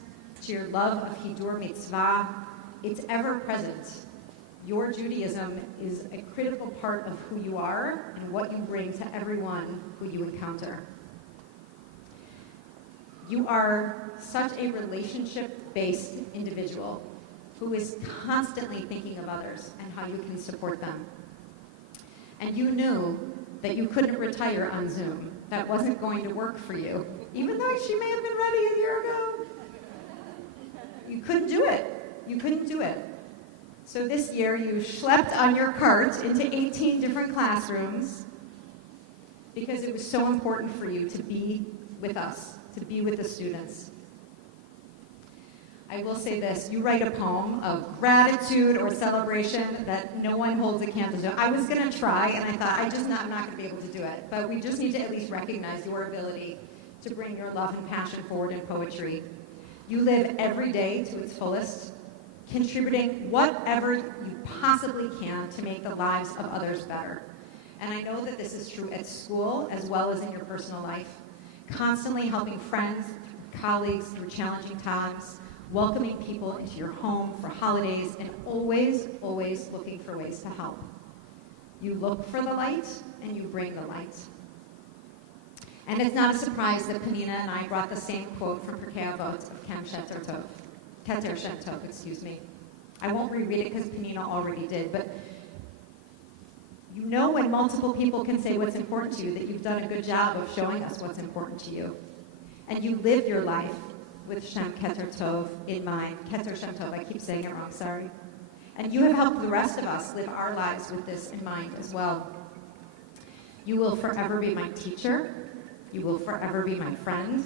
to your love of Hidur Mitzvah, it's ever present. Your Judaism is a critical part of who you are and what you bring to everyone who you encounter. You are such a relationship-based individual who is constantly thinking of others and how you can support them. And you knew that you couldn't retire on Zoom. That wasn't going to work for you, even though she may have been ready a year ago. You couldn't do it. You couldn't do it. So this year you schlepped on your cart into 18 different classrooms because it was so important for you to be with us, to be with the students. I will say this, you write a poem of gratitude or celebration that no one holds a candle to. I was going to try, and I thought, I'm not going to be able to do it. But we just need to at least recognize your ability to bring your love and passion forward in poetry. You live every day to its fullest, contributing whatever you possibly can to make the lives of others better. And I know that this is true at school as well as in your personal life, constantly helping friends, colleagues through challenging times, welcoming people into your home for holidays, and always, always looking for ways to help. You look for the light, and you bring the light. And it's not a surprise that Panina and I brought the same quote from Pirkei Avot of Keter Shem Tov, excuse me. I won't reread it because Panina already did, but you know when multiple people can say what's important to you, that you've done a good job of showing us what's important to you. And you live your life with Shem Keter Tov in mind. Keter Shem Tov, I keep saying it wrong, sorry. And you have helped the rest of us live our lives with this in mind as well. You will forever be my teacher, you will forever be my friend,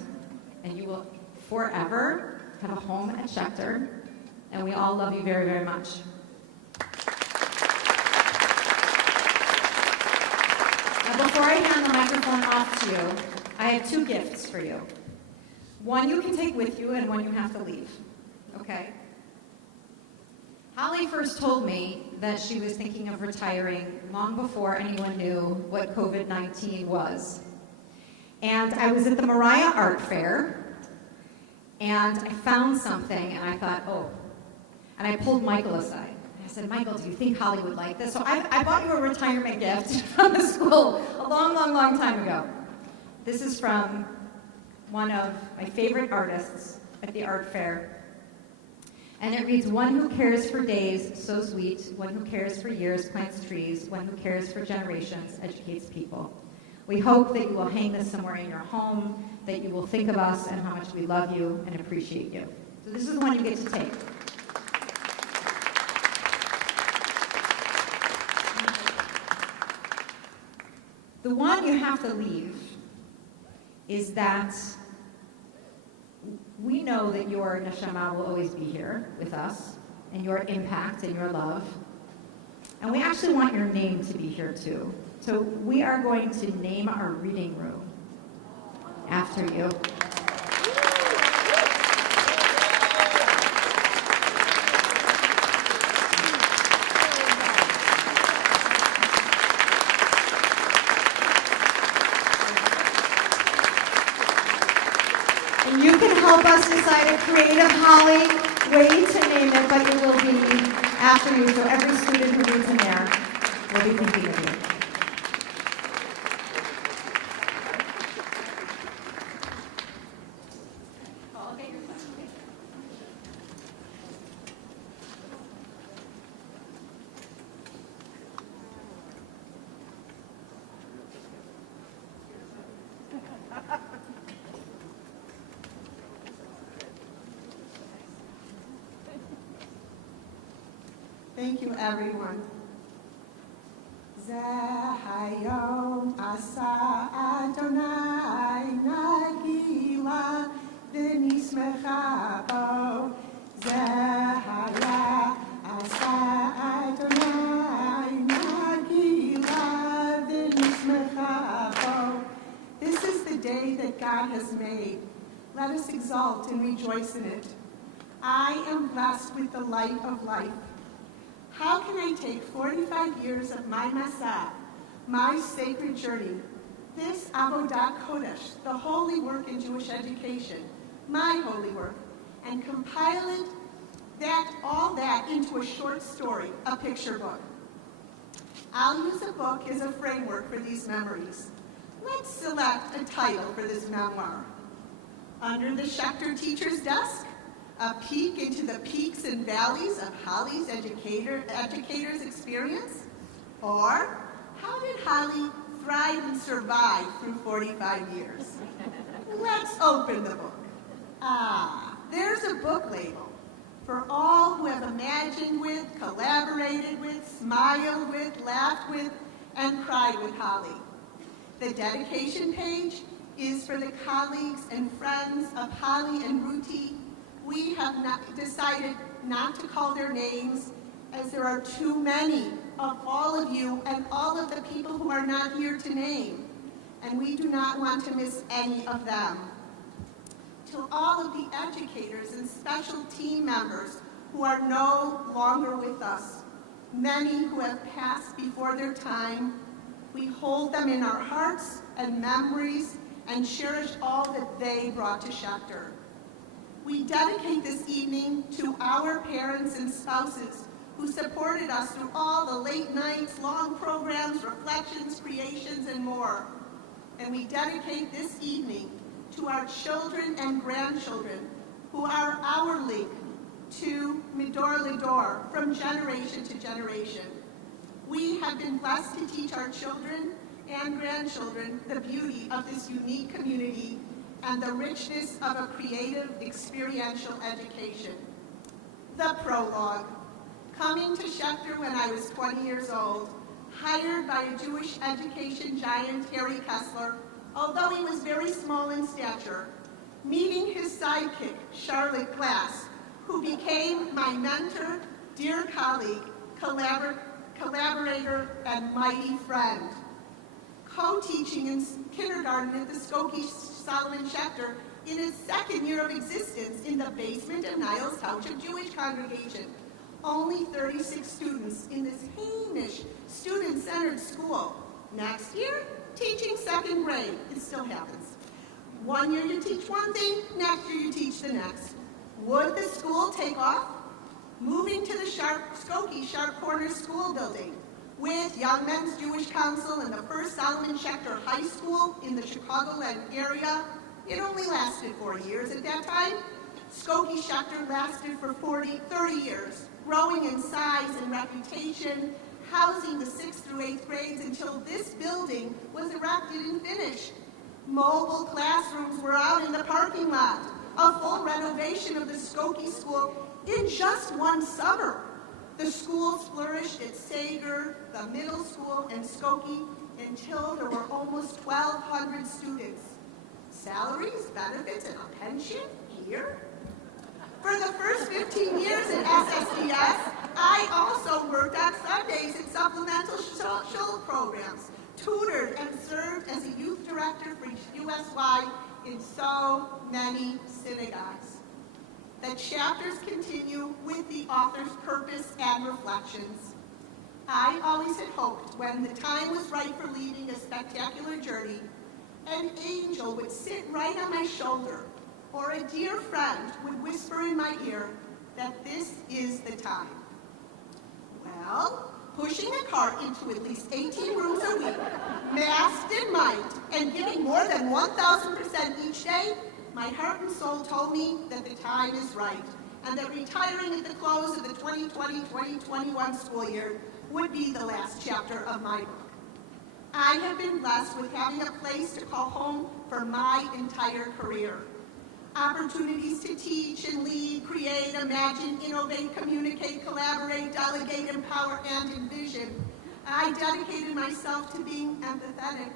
and you will forever have a home at Schechter, and we all love you very, very much. Now, before I hand the microphone off to you, I have two gifts for you. One you can take with you and one you have to leave, okay? Holly first told me that she was thinking of retiring long before anyone knew what COVID-19 was. And I was at the Mariah Art Fair, and I found something, and I thought, oh. And I pulled Michael aside. I said, Michael, do you think Holly would like this? So I bought you a retirement gift from the school a long, long, long time ago. This is from one of my favorite artists at the art fair. And it reads, one who cares for days, so sweet, one who cares for years, plants trees, one who cares for generations, educates people. We hope that you will hang this somewhere in your home, that you will think of us and how much we love you and appreciate you. So this is the one you get to take. The one you have to leave is that we know that your neshama will always be here with us, and your impact and your love. And we actually want your name to be here too. So we are going to name our reading room after you. And you can help us decide a creative Holly way to name it, but it will be after you. So every student who reads in there will be thinking of you. Thank you, everyone. Ze hayom asa Adonai nagila v'nismecha bo. Ze haya asa Adonai nagila v'nismecha bo. This is the day that God has made. Let us exult and rejoice in it. I am blessed with the light of life. How can I take 45 years of my Masa, my sacred journey, this Avodat Kodesh, the holy work in Jewish education, my holy work, and compile it, all that into a short story, a picture book? I'll use a book as a framework for these memories. Let's select a title for this memoir. Under the Schechter Teacher's Desk, a peek into the peaks and valleys of Holly's educator's experience? Or, how did Holly thrive and survive through 45 years? Let's open the book. There's a book label for all who have imagined with, collaborated with, smiled with, laughed with, and cried with Holly. The dedication page is for the colleagues and friends of Holly and Ruti. We have decided not to call their names, as there are too many of all of you and all of the people who are not here to name, and we do not want to miss any of them. To all of the educators and special team members who are no longer with us, many who have passed before their time, we hold them in our hearts and memories and cherish all that they brought to Schechter. We dedicate this evening to our parents and spouses who supported us through all the late nights, long programs, reflections, creations, and more. And we dedicate this evening to our children and grandchildren who are our link to Midor Lidor, from generation to generation. We have been blessed to teach our children and grandchildren the beauty of this unique community and the richness of a creative, experiential education. The prologue. Coming to Schechter when I was 20 years old, hired by a Jewish education giant, Harry Kessler, although he was very small in stature, meeting his sidekick, Charlotte Glass, who became my mentor, dear colleague, collaborator, and mighty friend. Co-teaching in kindergarten at the Skokie Solomon Schechter in his second year of existence in the basement of Niles Township Jewish congregation. Only 36 students in this Hamish, student-centered school. Next year, teaching second grade. It still happens. One year you teach one thing, next year you teach the next. Would the school take off? Moving to the Skokie Sharp Corners School building with Young Men's Jewish Council and the first Solomon Schechter High School in the Chicagoland area. It only lasted 4 years at that time. Skokie Schechter lasted for 30 years, growing in size and reputation, housing the 6th through 8th grades until this building was erected and finished. Mobile classrooms were out in the parking lot. A full renovation of the Skokie School in just one summer. The schools flourished at Sager, the middle school, and Skokie until there were almost 1,200 students. Salaries, benefits, and a pension here. For the first 15 years at SSDS, I also worked on Sundays in supplemental social programs, tutored and served as a youth director for USY in so many synagogues. The chapters continue with the author's purpose and reflections. I always had hoped when the time was right for leaving a spectacular journey, an angel would sit right on my shoulder, or a dear friend would whisper in my ear that this is the time. Well, pushing a cart into at least 18 rooms a week, masked in mind, and giving more than 1,000% each day, my heart and soul told me that the time is right, and that retiring at the close of the 2020-2021 school year would be the last chapter of my book. I have been blessed with having a place to call home for my entire career. Opportunities to teach and lead, create, imagine, innovate, communicate, collaborate, delegate, empower, and envision. I dedicated myself to being empathetic,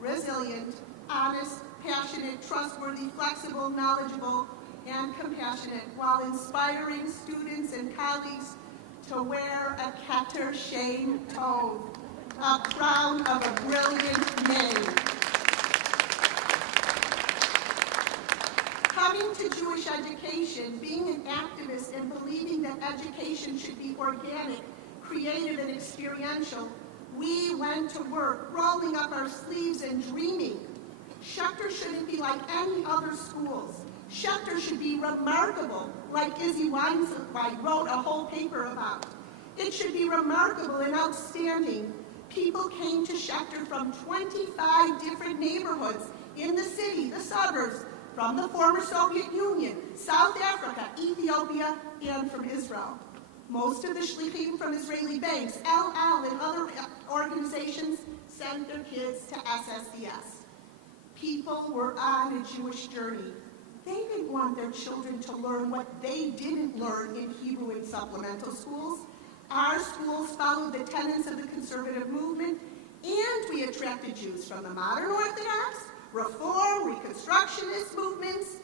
resilient, honest, passionate, trustworthy, flexible, knowledgeable, and compassionate, while inspiring students and colleagues to wear a Keter Shem Tov, a crown of a brilliant name. Coming to Jewish education, being an activist and believing that education should be organic, creative, and experiential, we went to work, rolling up our sleeves and dreaming. Schechter shouldn't be like any other schools. Schechter should be remarkable, like Izzy Weinzweig wrote a whole paper about. It should be remarkable and outstanding. People came to Schechter from 25 different neighborhoods in the city, the suburbs, from the former Soviet Union, South Africa, Ethiopia, and from Israel. Most of the shlichim from Israeli banks, El Al, and other organizations sent their kids to SSDS. People were on a Jewish journey. They didn't want their children to learn what they didn't learn in Hebrew and supplemental schools. Our schools followed the tenets of the conservative movement, and we attracted Jews from the modern Orthodox, Reform, Reconstructionist movements,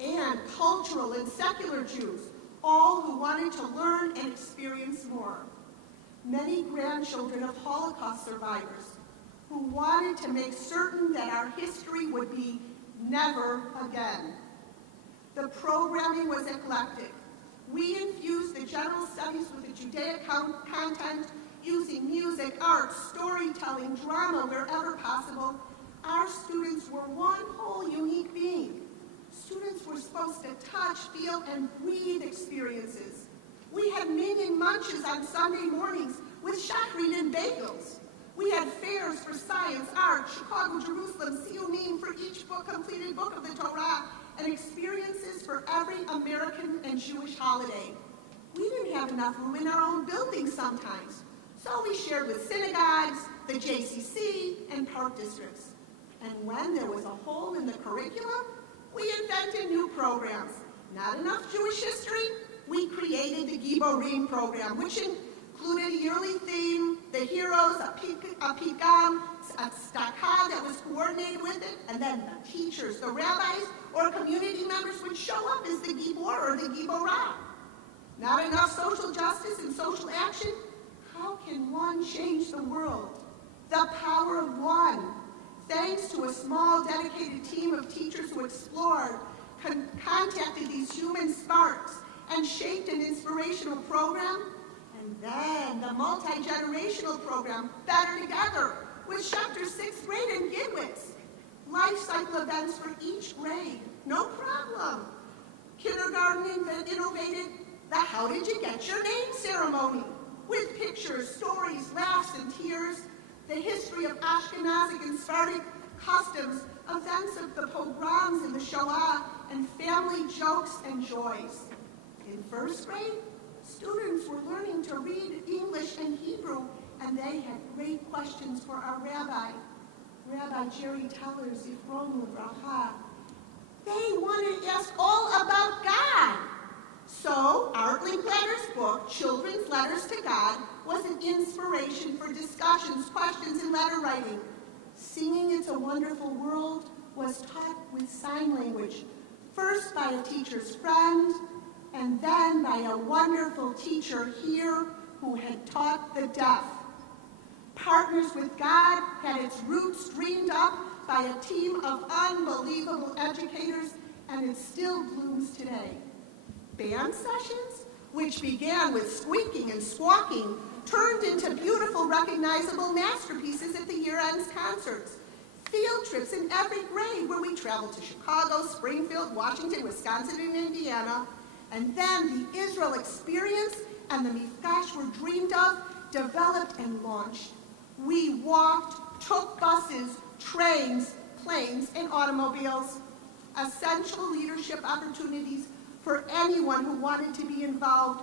and cultural and secular Jews, all who wanted to learn and experience more. Many grandchildren of Holocaust survivors who wanted to make certain that our history would be never again. The programming was eclectic. We infused the general studies with the Judaic content, using music, art, storytelling, drama wherever possible. Our students were one whole unique being. Students were supposed to touch, feel, and breathe experiences. We had minion munches on Sunday mornings with shachrit and bagels. We had fairs for science, art, Chicago, Jerusalem, Siyumim for each completed book of the Torah, and experiences for every American and Jewish holiday. We didn't have enough room in our own building sometimes, so we shared with synagogues, the JCC, and park districts. And when there was a hole in the curriculum, we invented new programs. Not enough Jewish history? We created the Giborim program, which included a yearly theme, the heroes, a pikam, a staka that was coordinated with it, and then the teachers, the rabbis, or community members would show up as the Gibor or the Giborah. Not enough social justice and social action? How can one change the world? The power of one. Thanks to a small, dedicated team of teachers who explored, contacted these human sparks, and shaped an inspirational program. And then the multi-generational program, Better Together, with Schechter's 6th grade and Gidwitz. Life cycle events for each grade, no problem. Kindergarten innovated the How Did You Get Your Name ceremony, with pictures, stories, laughs, and tears, the history of Ashkenazic and Sephardic customs, events of the pogroms and the Shoah, and family jokes and joys. In 1st grade, students were learning to read English and Hebrew, and they had great questions for our rabbi, Rabbi Jerry Teller, Zichron Livracha. They wanted to ask all about God. So, Art Linkletter's book, Children's Letters to God, was an inspiration for discussions, questions, and letter writing. Singing It's a Wonderful World was taught with sign language, first by a teacher's friend, and then by a wonderful teacher here who had taught the deaf. Partners with God had its roots dreamed up by a team of unbelievable educators, and it still blooms today. Band sessions, which began with squeaking and squawking, turned into beautiful, recognizable masterpieces at the year-end concerts. Field trips in every grade where we traveled to Chicago, Springfield, Washington, Wisconsin, and Indiana. And then the Israel experience and the Mifgash were dreamed of, developed, and launched. We walked, took buses, trains, planes, and automobiles. Essential leadership opportunities for anyone who wanted to be involved,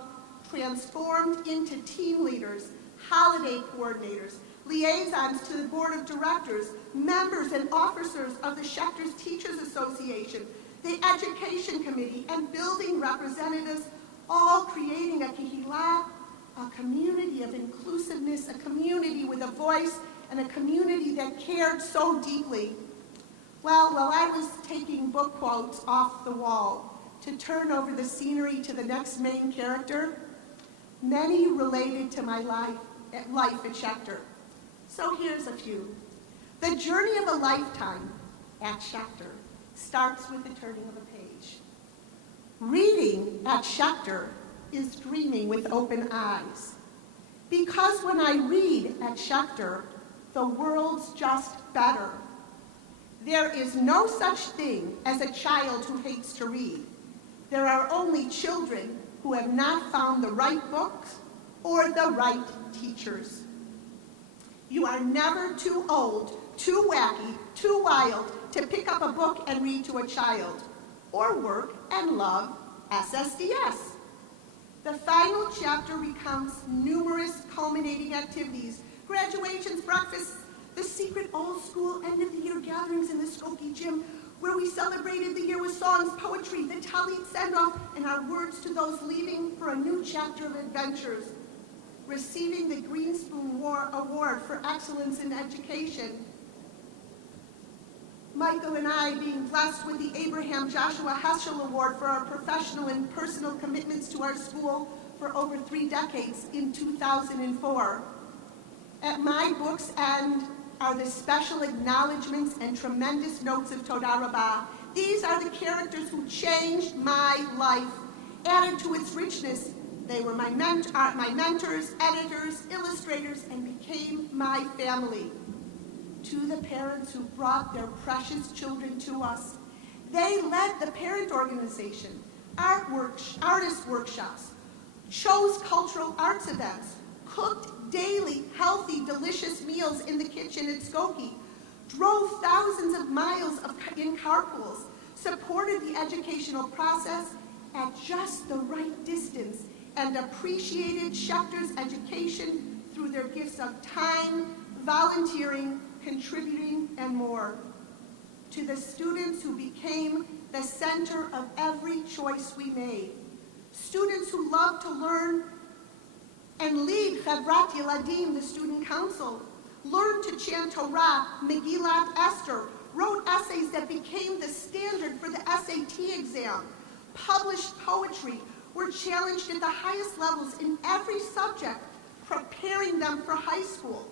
transformed into team leaders, holiday coordinators, liaisons to the board of directors, members and officers of the Schechter's Teachers Association, the Education Committee, and building representatives, all creating a kihila, a community of inclusiveness, a community with a voice, and a community that cared so deeply. Well, while I was taking book quotes off the wall to turn over the scenery to the next main character, many related to my life at Schechter. So here's a few. The journey of a lifetime at Schechter starts with the turning of a page. Reading at Schechter is dreaming with open eyes. Because when I read at Schechter, the world's just better. There is no such thing as a child who hates to read. There are only children who have not found the right books or the right teachers. You are never too old, too wacky, too wild to pick up a book and read to a child, or work and love SSDS. The final chapter recounts numerous culminating activities, graduations, breakfasts, the secret old-school end-of-the-year gatherings in the Skokie gym, where we celebrated the year with songs, poetry, the Talit send-off, and our words to those leaving for a new chapter of adventures. Receiving the Green Spoon Award for Excellence in Education. Michael and I being blessed with the Abraham Joshua Heschel Award for our professional and personal commitments to our school for over 3 decades in 2004. At my book's end are the special acknowledgments and tremendous notes of Toda Rabah. These are the characters who changed my life, added to its richness. They were my mentors, editors, illustrators, and became my family. To the parents who brought their precious children to us, they led the parent organization, artist workshops, chose cultural arts events, cooked daily, healthy, delicious meals in the kitchen at Skokie, drove thousands of miles in carpools, supported the educational process at just the right distance, and appreciated Schechter's education through their gifts of time, volunteering, contributing, and more. To the students who became the center of every choice we made, students who loved to learn and lead Chevrat Yeladim, the student council, learned to chant Torah, Megillat Esther, wrote essays that became the standard for the SAT exam, published poetry, were challenged at the highest levels in every subject, preparing them for high school,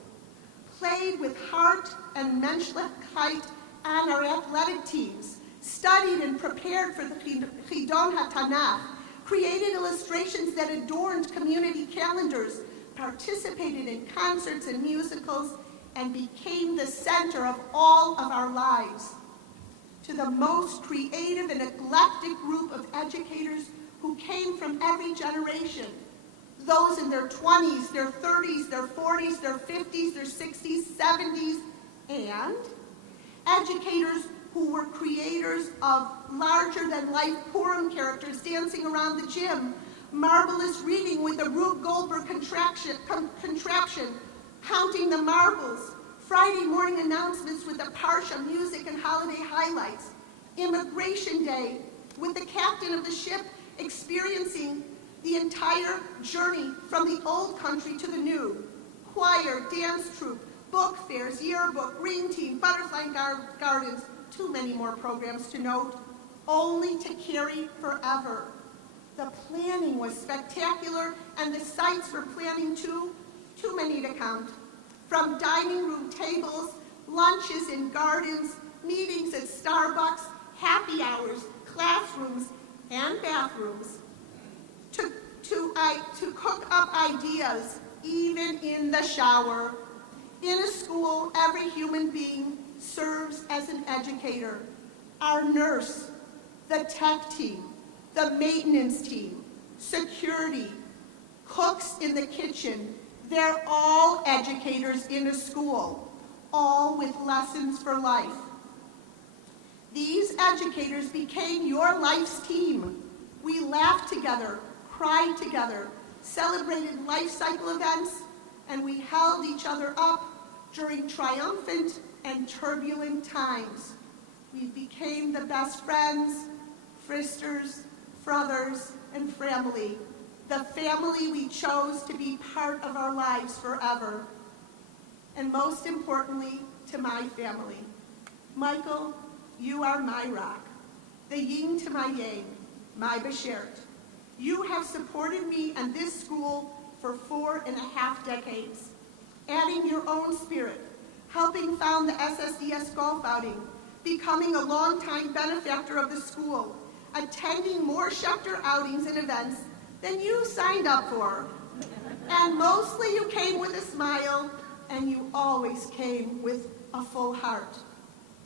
played with heart and menschlichkeit on our athletic teams, studied and prepared for the Chidon HaTanakh, created illustrations that adorned community calendars, participated in concerts and musicals, and became the center of all of our lives. To the most creative and eclectic group of educators who came from every generation, those in their 20s, their 30s, their 40s, their 50s, their 60s, 70s, and educators who were creators of larger-than-life Purim characters dancing around the gym, marvelous reading with the Rube Goldberg contraption, counting the marbles, Friday morning announcements with the Parsha music and holiday highlights, Immigration Day with the captain of the ship experiencing the entire journey from the old country to the new, choir, dance troupe, book fairs, yearbook, green team, butterfly gardens, too many more programs to note, only to carry forever. The planning was spectacular, and the sites for planning too many to count. From dining room tables, lunches in gardens, meetings at Starbucks, happy hours, classrooms, and bathrooms, to cook up ideas, even in the shower. In a school, every human being serves as an educator. Our nurse, the tech team, the maintenance team, security, cooks in the kitchen, they're all educators in a school, all with lessons for life. These educators became your life's team. We laughed together, cried together, celebrated life cycle events, and we held each other up during triumphant and turbulent times. We became the best friends, Fristers, Frothers, and family, the family we chose to be part of our lives forever. And most importantly, to my family. Michael, you are my rock, the yin to my yang, my beshert. You have supported me and this school for 4.5 decades, adding your own spirit, helping found the SSDS golf outing, becoming a longtime benefactor of the school, attending more Schechter outings and events than you signed up for. And mostly you came with a smile, and you always came with a full heart.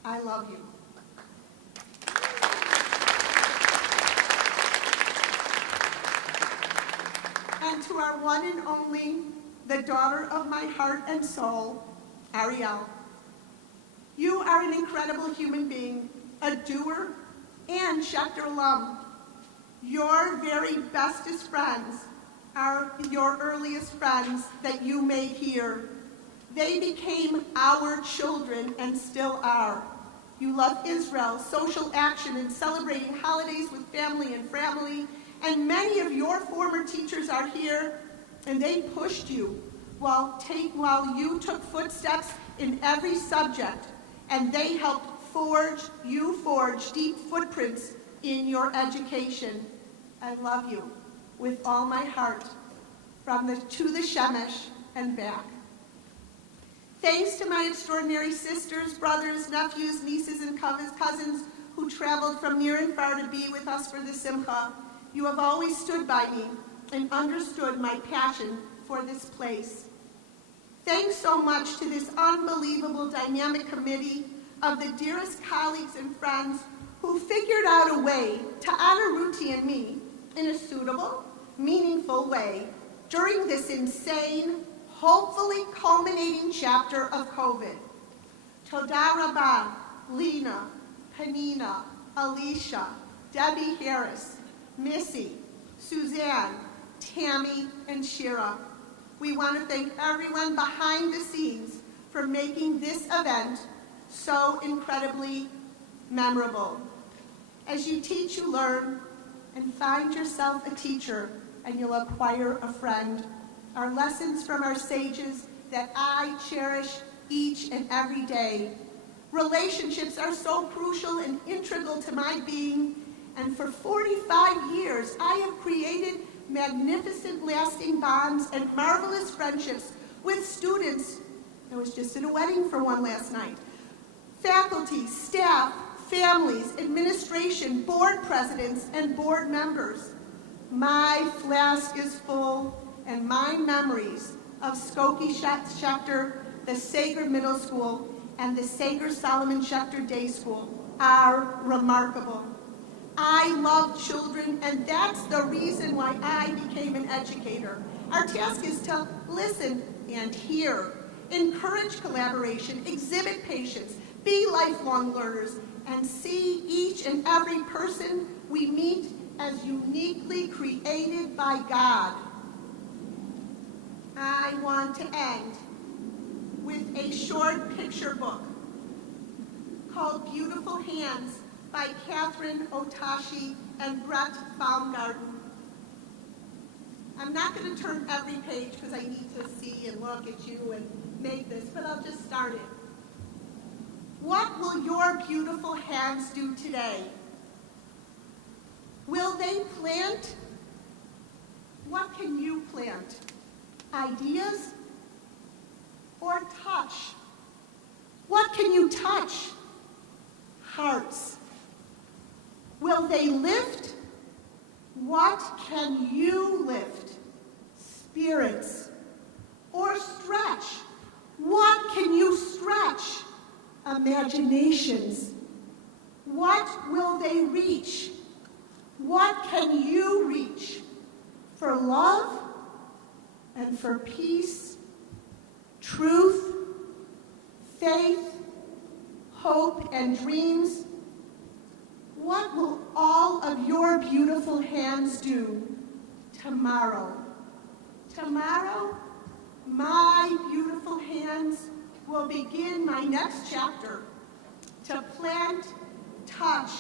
I love you. And to our one and only, the daughter of my heart and soul, Ariel. You are an incredible human being, a doer, and Schechter alum. Your very bestest friends are your earliest friends that you made here. They became our children and still are. You love Israel, social action, and celebrating holidays with family and family. And many of your former teachers are here, and they pushed you while you took footsteps in every subject, and they helped forge deep footprints in your education. I love you with all my heart, to the Shemesh and back. Thanks to my extraordinary sisters, brothers, nephews, nieces, and cousins who traveled from near and far to be with us for the Simcha, you have always stood by me and understood my passion for this place. Thanks so much to this unbelievable dynamic committee of the dearest colleagues and friends who figured out a way to honor Ruti and me in a suitable, meaningful way during this insane, hopefully culminating chapter of COVID. Toda Rabah, Lena, Panina, Alicia, Debbie Harris, Missy, Suzanne, Tammy, and Shira. We want to thank everyone behind the scenes for making this event so incredibly memorable. As you teach, you learn, and find yourself a teacher, and you'll acquire a friend. Our lessons from our sages that I cherish each and every day. Relationships are so crucial and integral to my being, and for 45 years, I have created magnificent lasting bonds and marvelous friendships with students. I was just at a wedding for one last night. Faculty, staff, families, administration, board presidents, and board members. My flask is full, and my memories of Skokie Schechter, the Sager Middle School, and the Sager Solomon Schechter Day School are remarkable. I love children, and that's the reason why I became an educator. Our task is to listen and hear, encourage collaboration, exhibit patience, be lifelong learners, and see each and every person we meet as uniquely created by God. I want to end with a short picture book called Beautiful Hands by Catherine Otashi and Brett Baumgarten. I'm not going to turn every page because I need to see and look at you and make this, but I'll just start it. What will your beautiful hands do today? Will they plant? What can you plant? Ideas or touch? What can you touch? Hearts. Will they lift? What can you lift? Spirits. Or stretch? What can you stretch? Imaginations. What will they reach? What can you reach? For love and for peace, truth, faith, hope, and dreams. What will all of your beautiful hands do tomorrow? Tomorrow, my beautiful hands will begin my next chapter to plant, touch,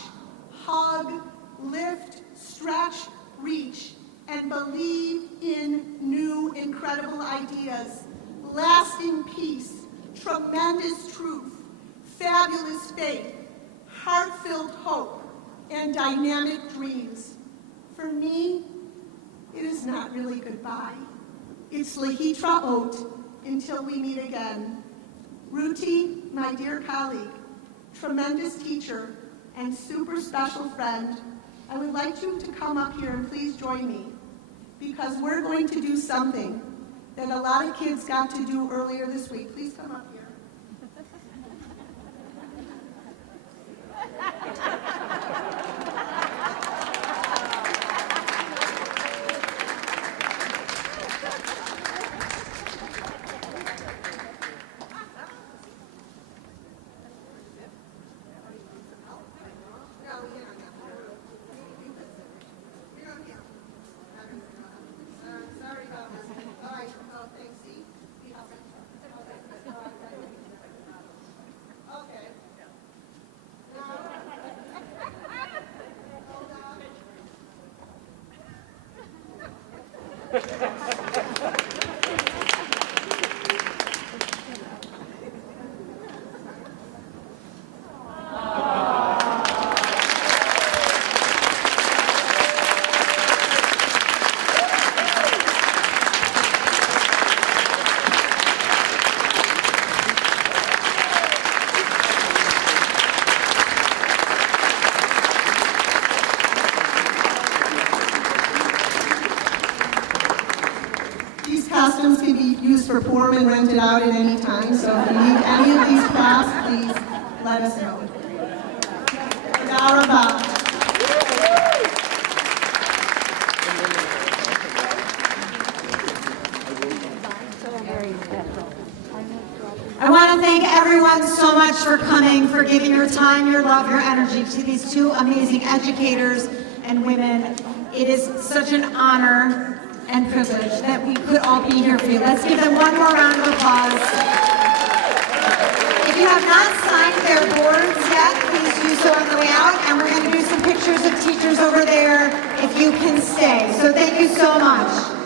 hug, lift, stretch, reach, and believe in new, incredible ideas, lasting peace, tremendous truth, fabulous faith, heart-filled hope, and dynamic dreams. For me, it is not really goodbye. It's Lahitra Ot until we meet again. Ruti, my dear colleague, tremendous teacher, and super special friend, I would like you to come up here and please join me, because we're going to do something that a lot of kids got to do earlier this week. Please come up here. Sorry about this. All right. Oh, thanks. See? Okay. These costumes can be used for form and rented out at any time, so if you need any of these props, please let us know. Darabah. I want to thank everyone so much for coming, for giving your time, your love, your energy to these two amazing educators and women. It is such an honor and privilege that we could all be here for you. Let's give them one more round of applause. If you have not signed their boards yet, please do so on the way out, and we're going to do some pictures of teachers over there if you can stay. So thank you so much.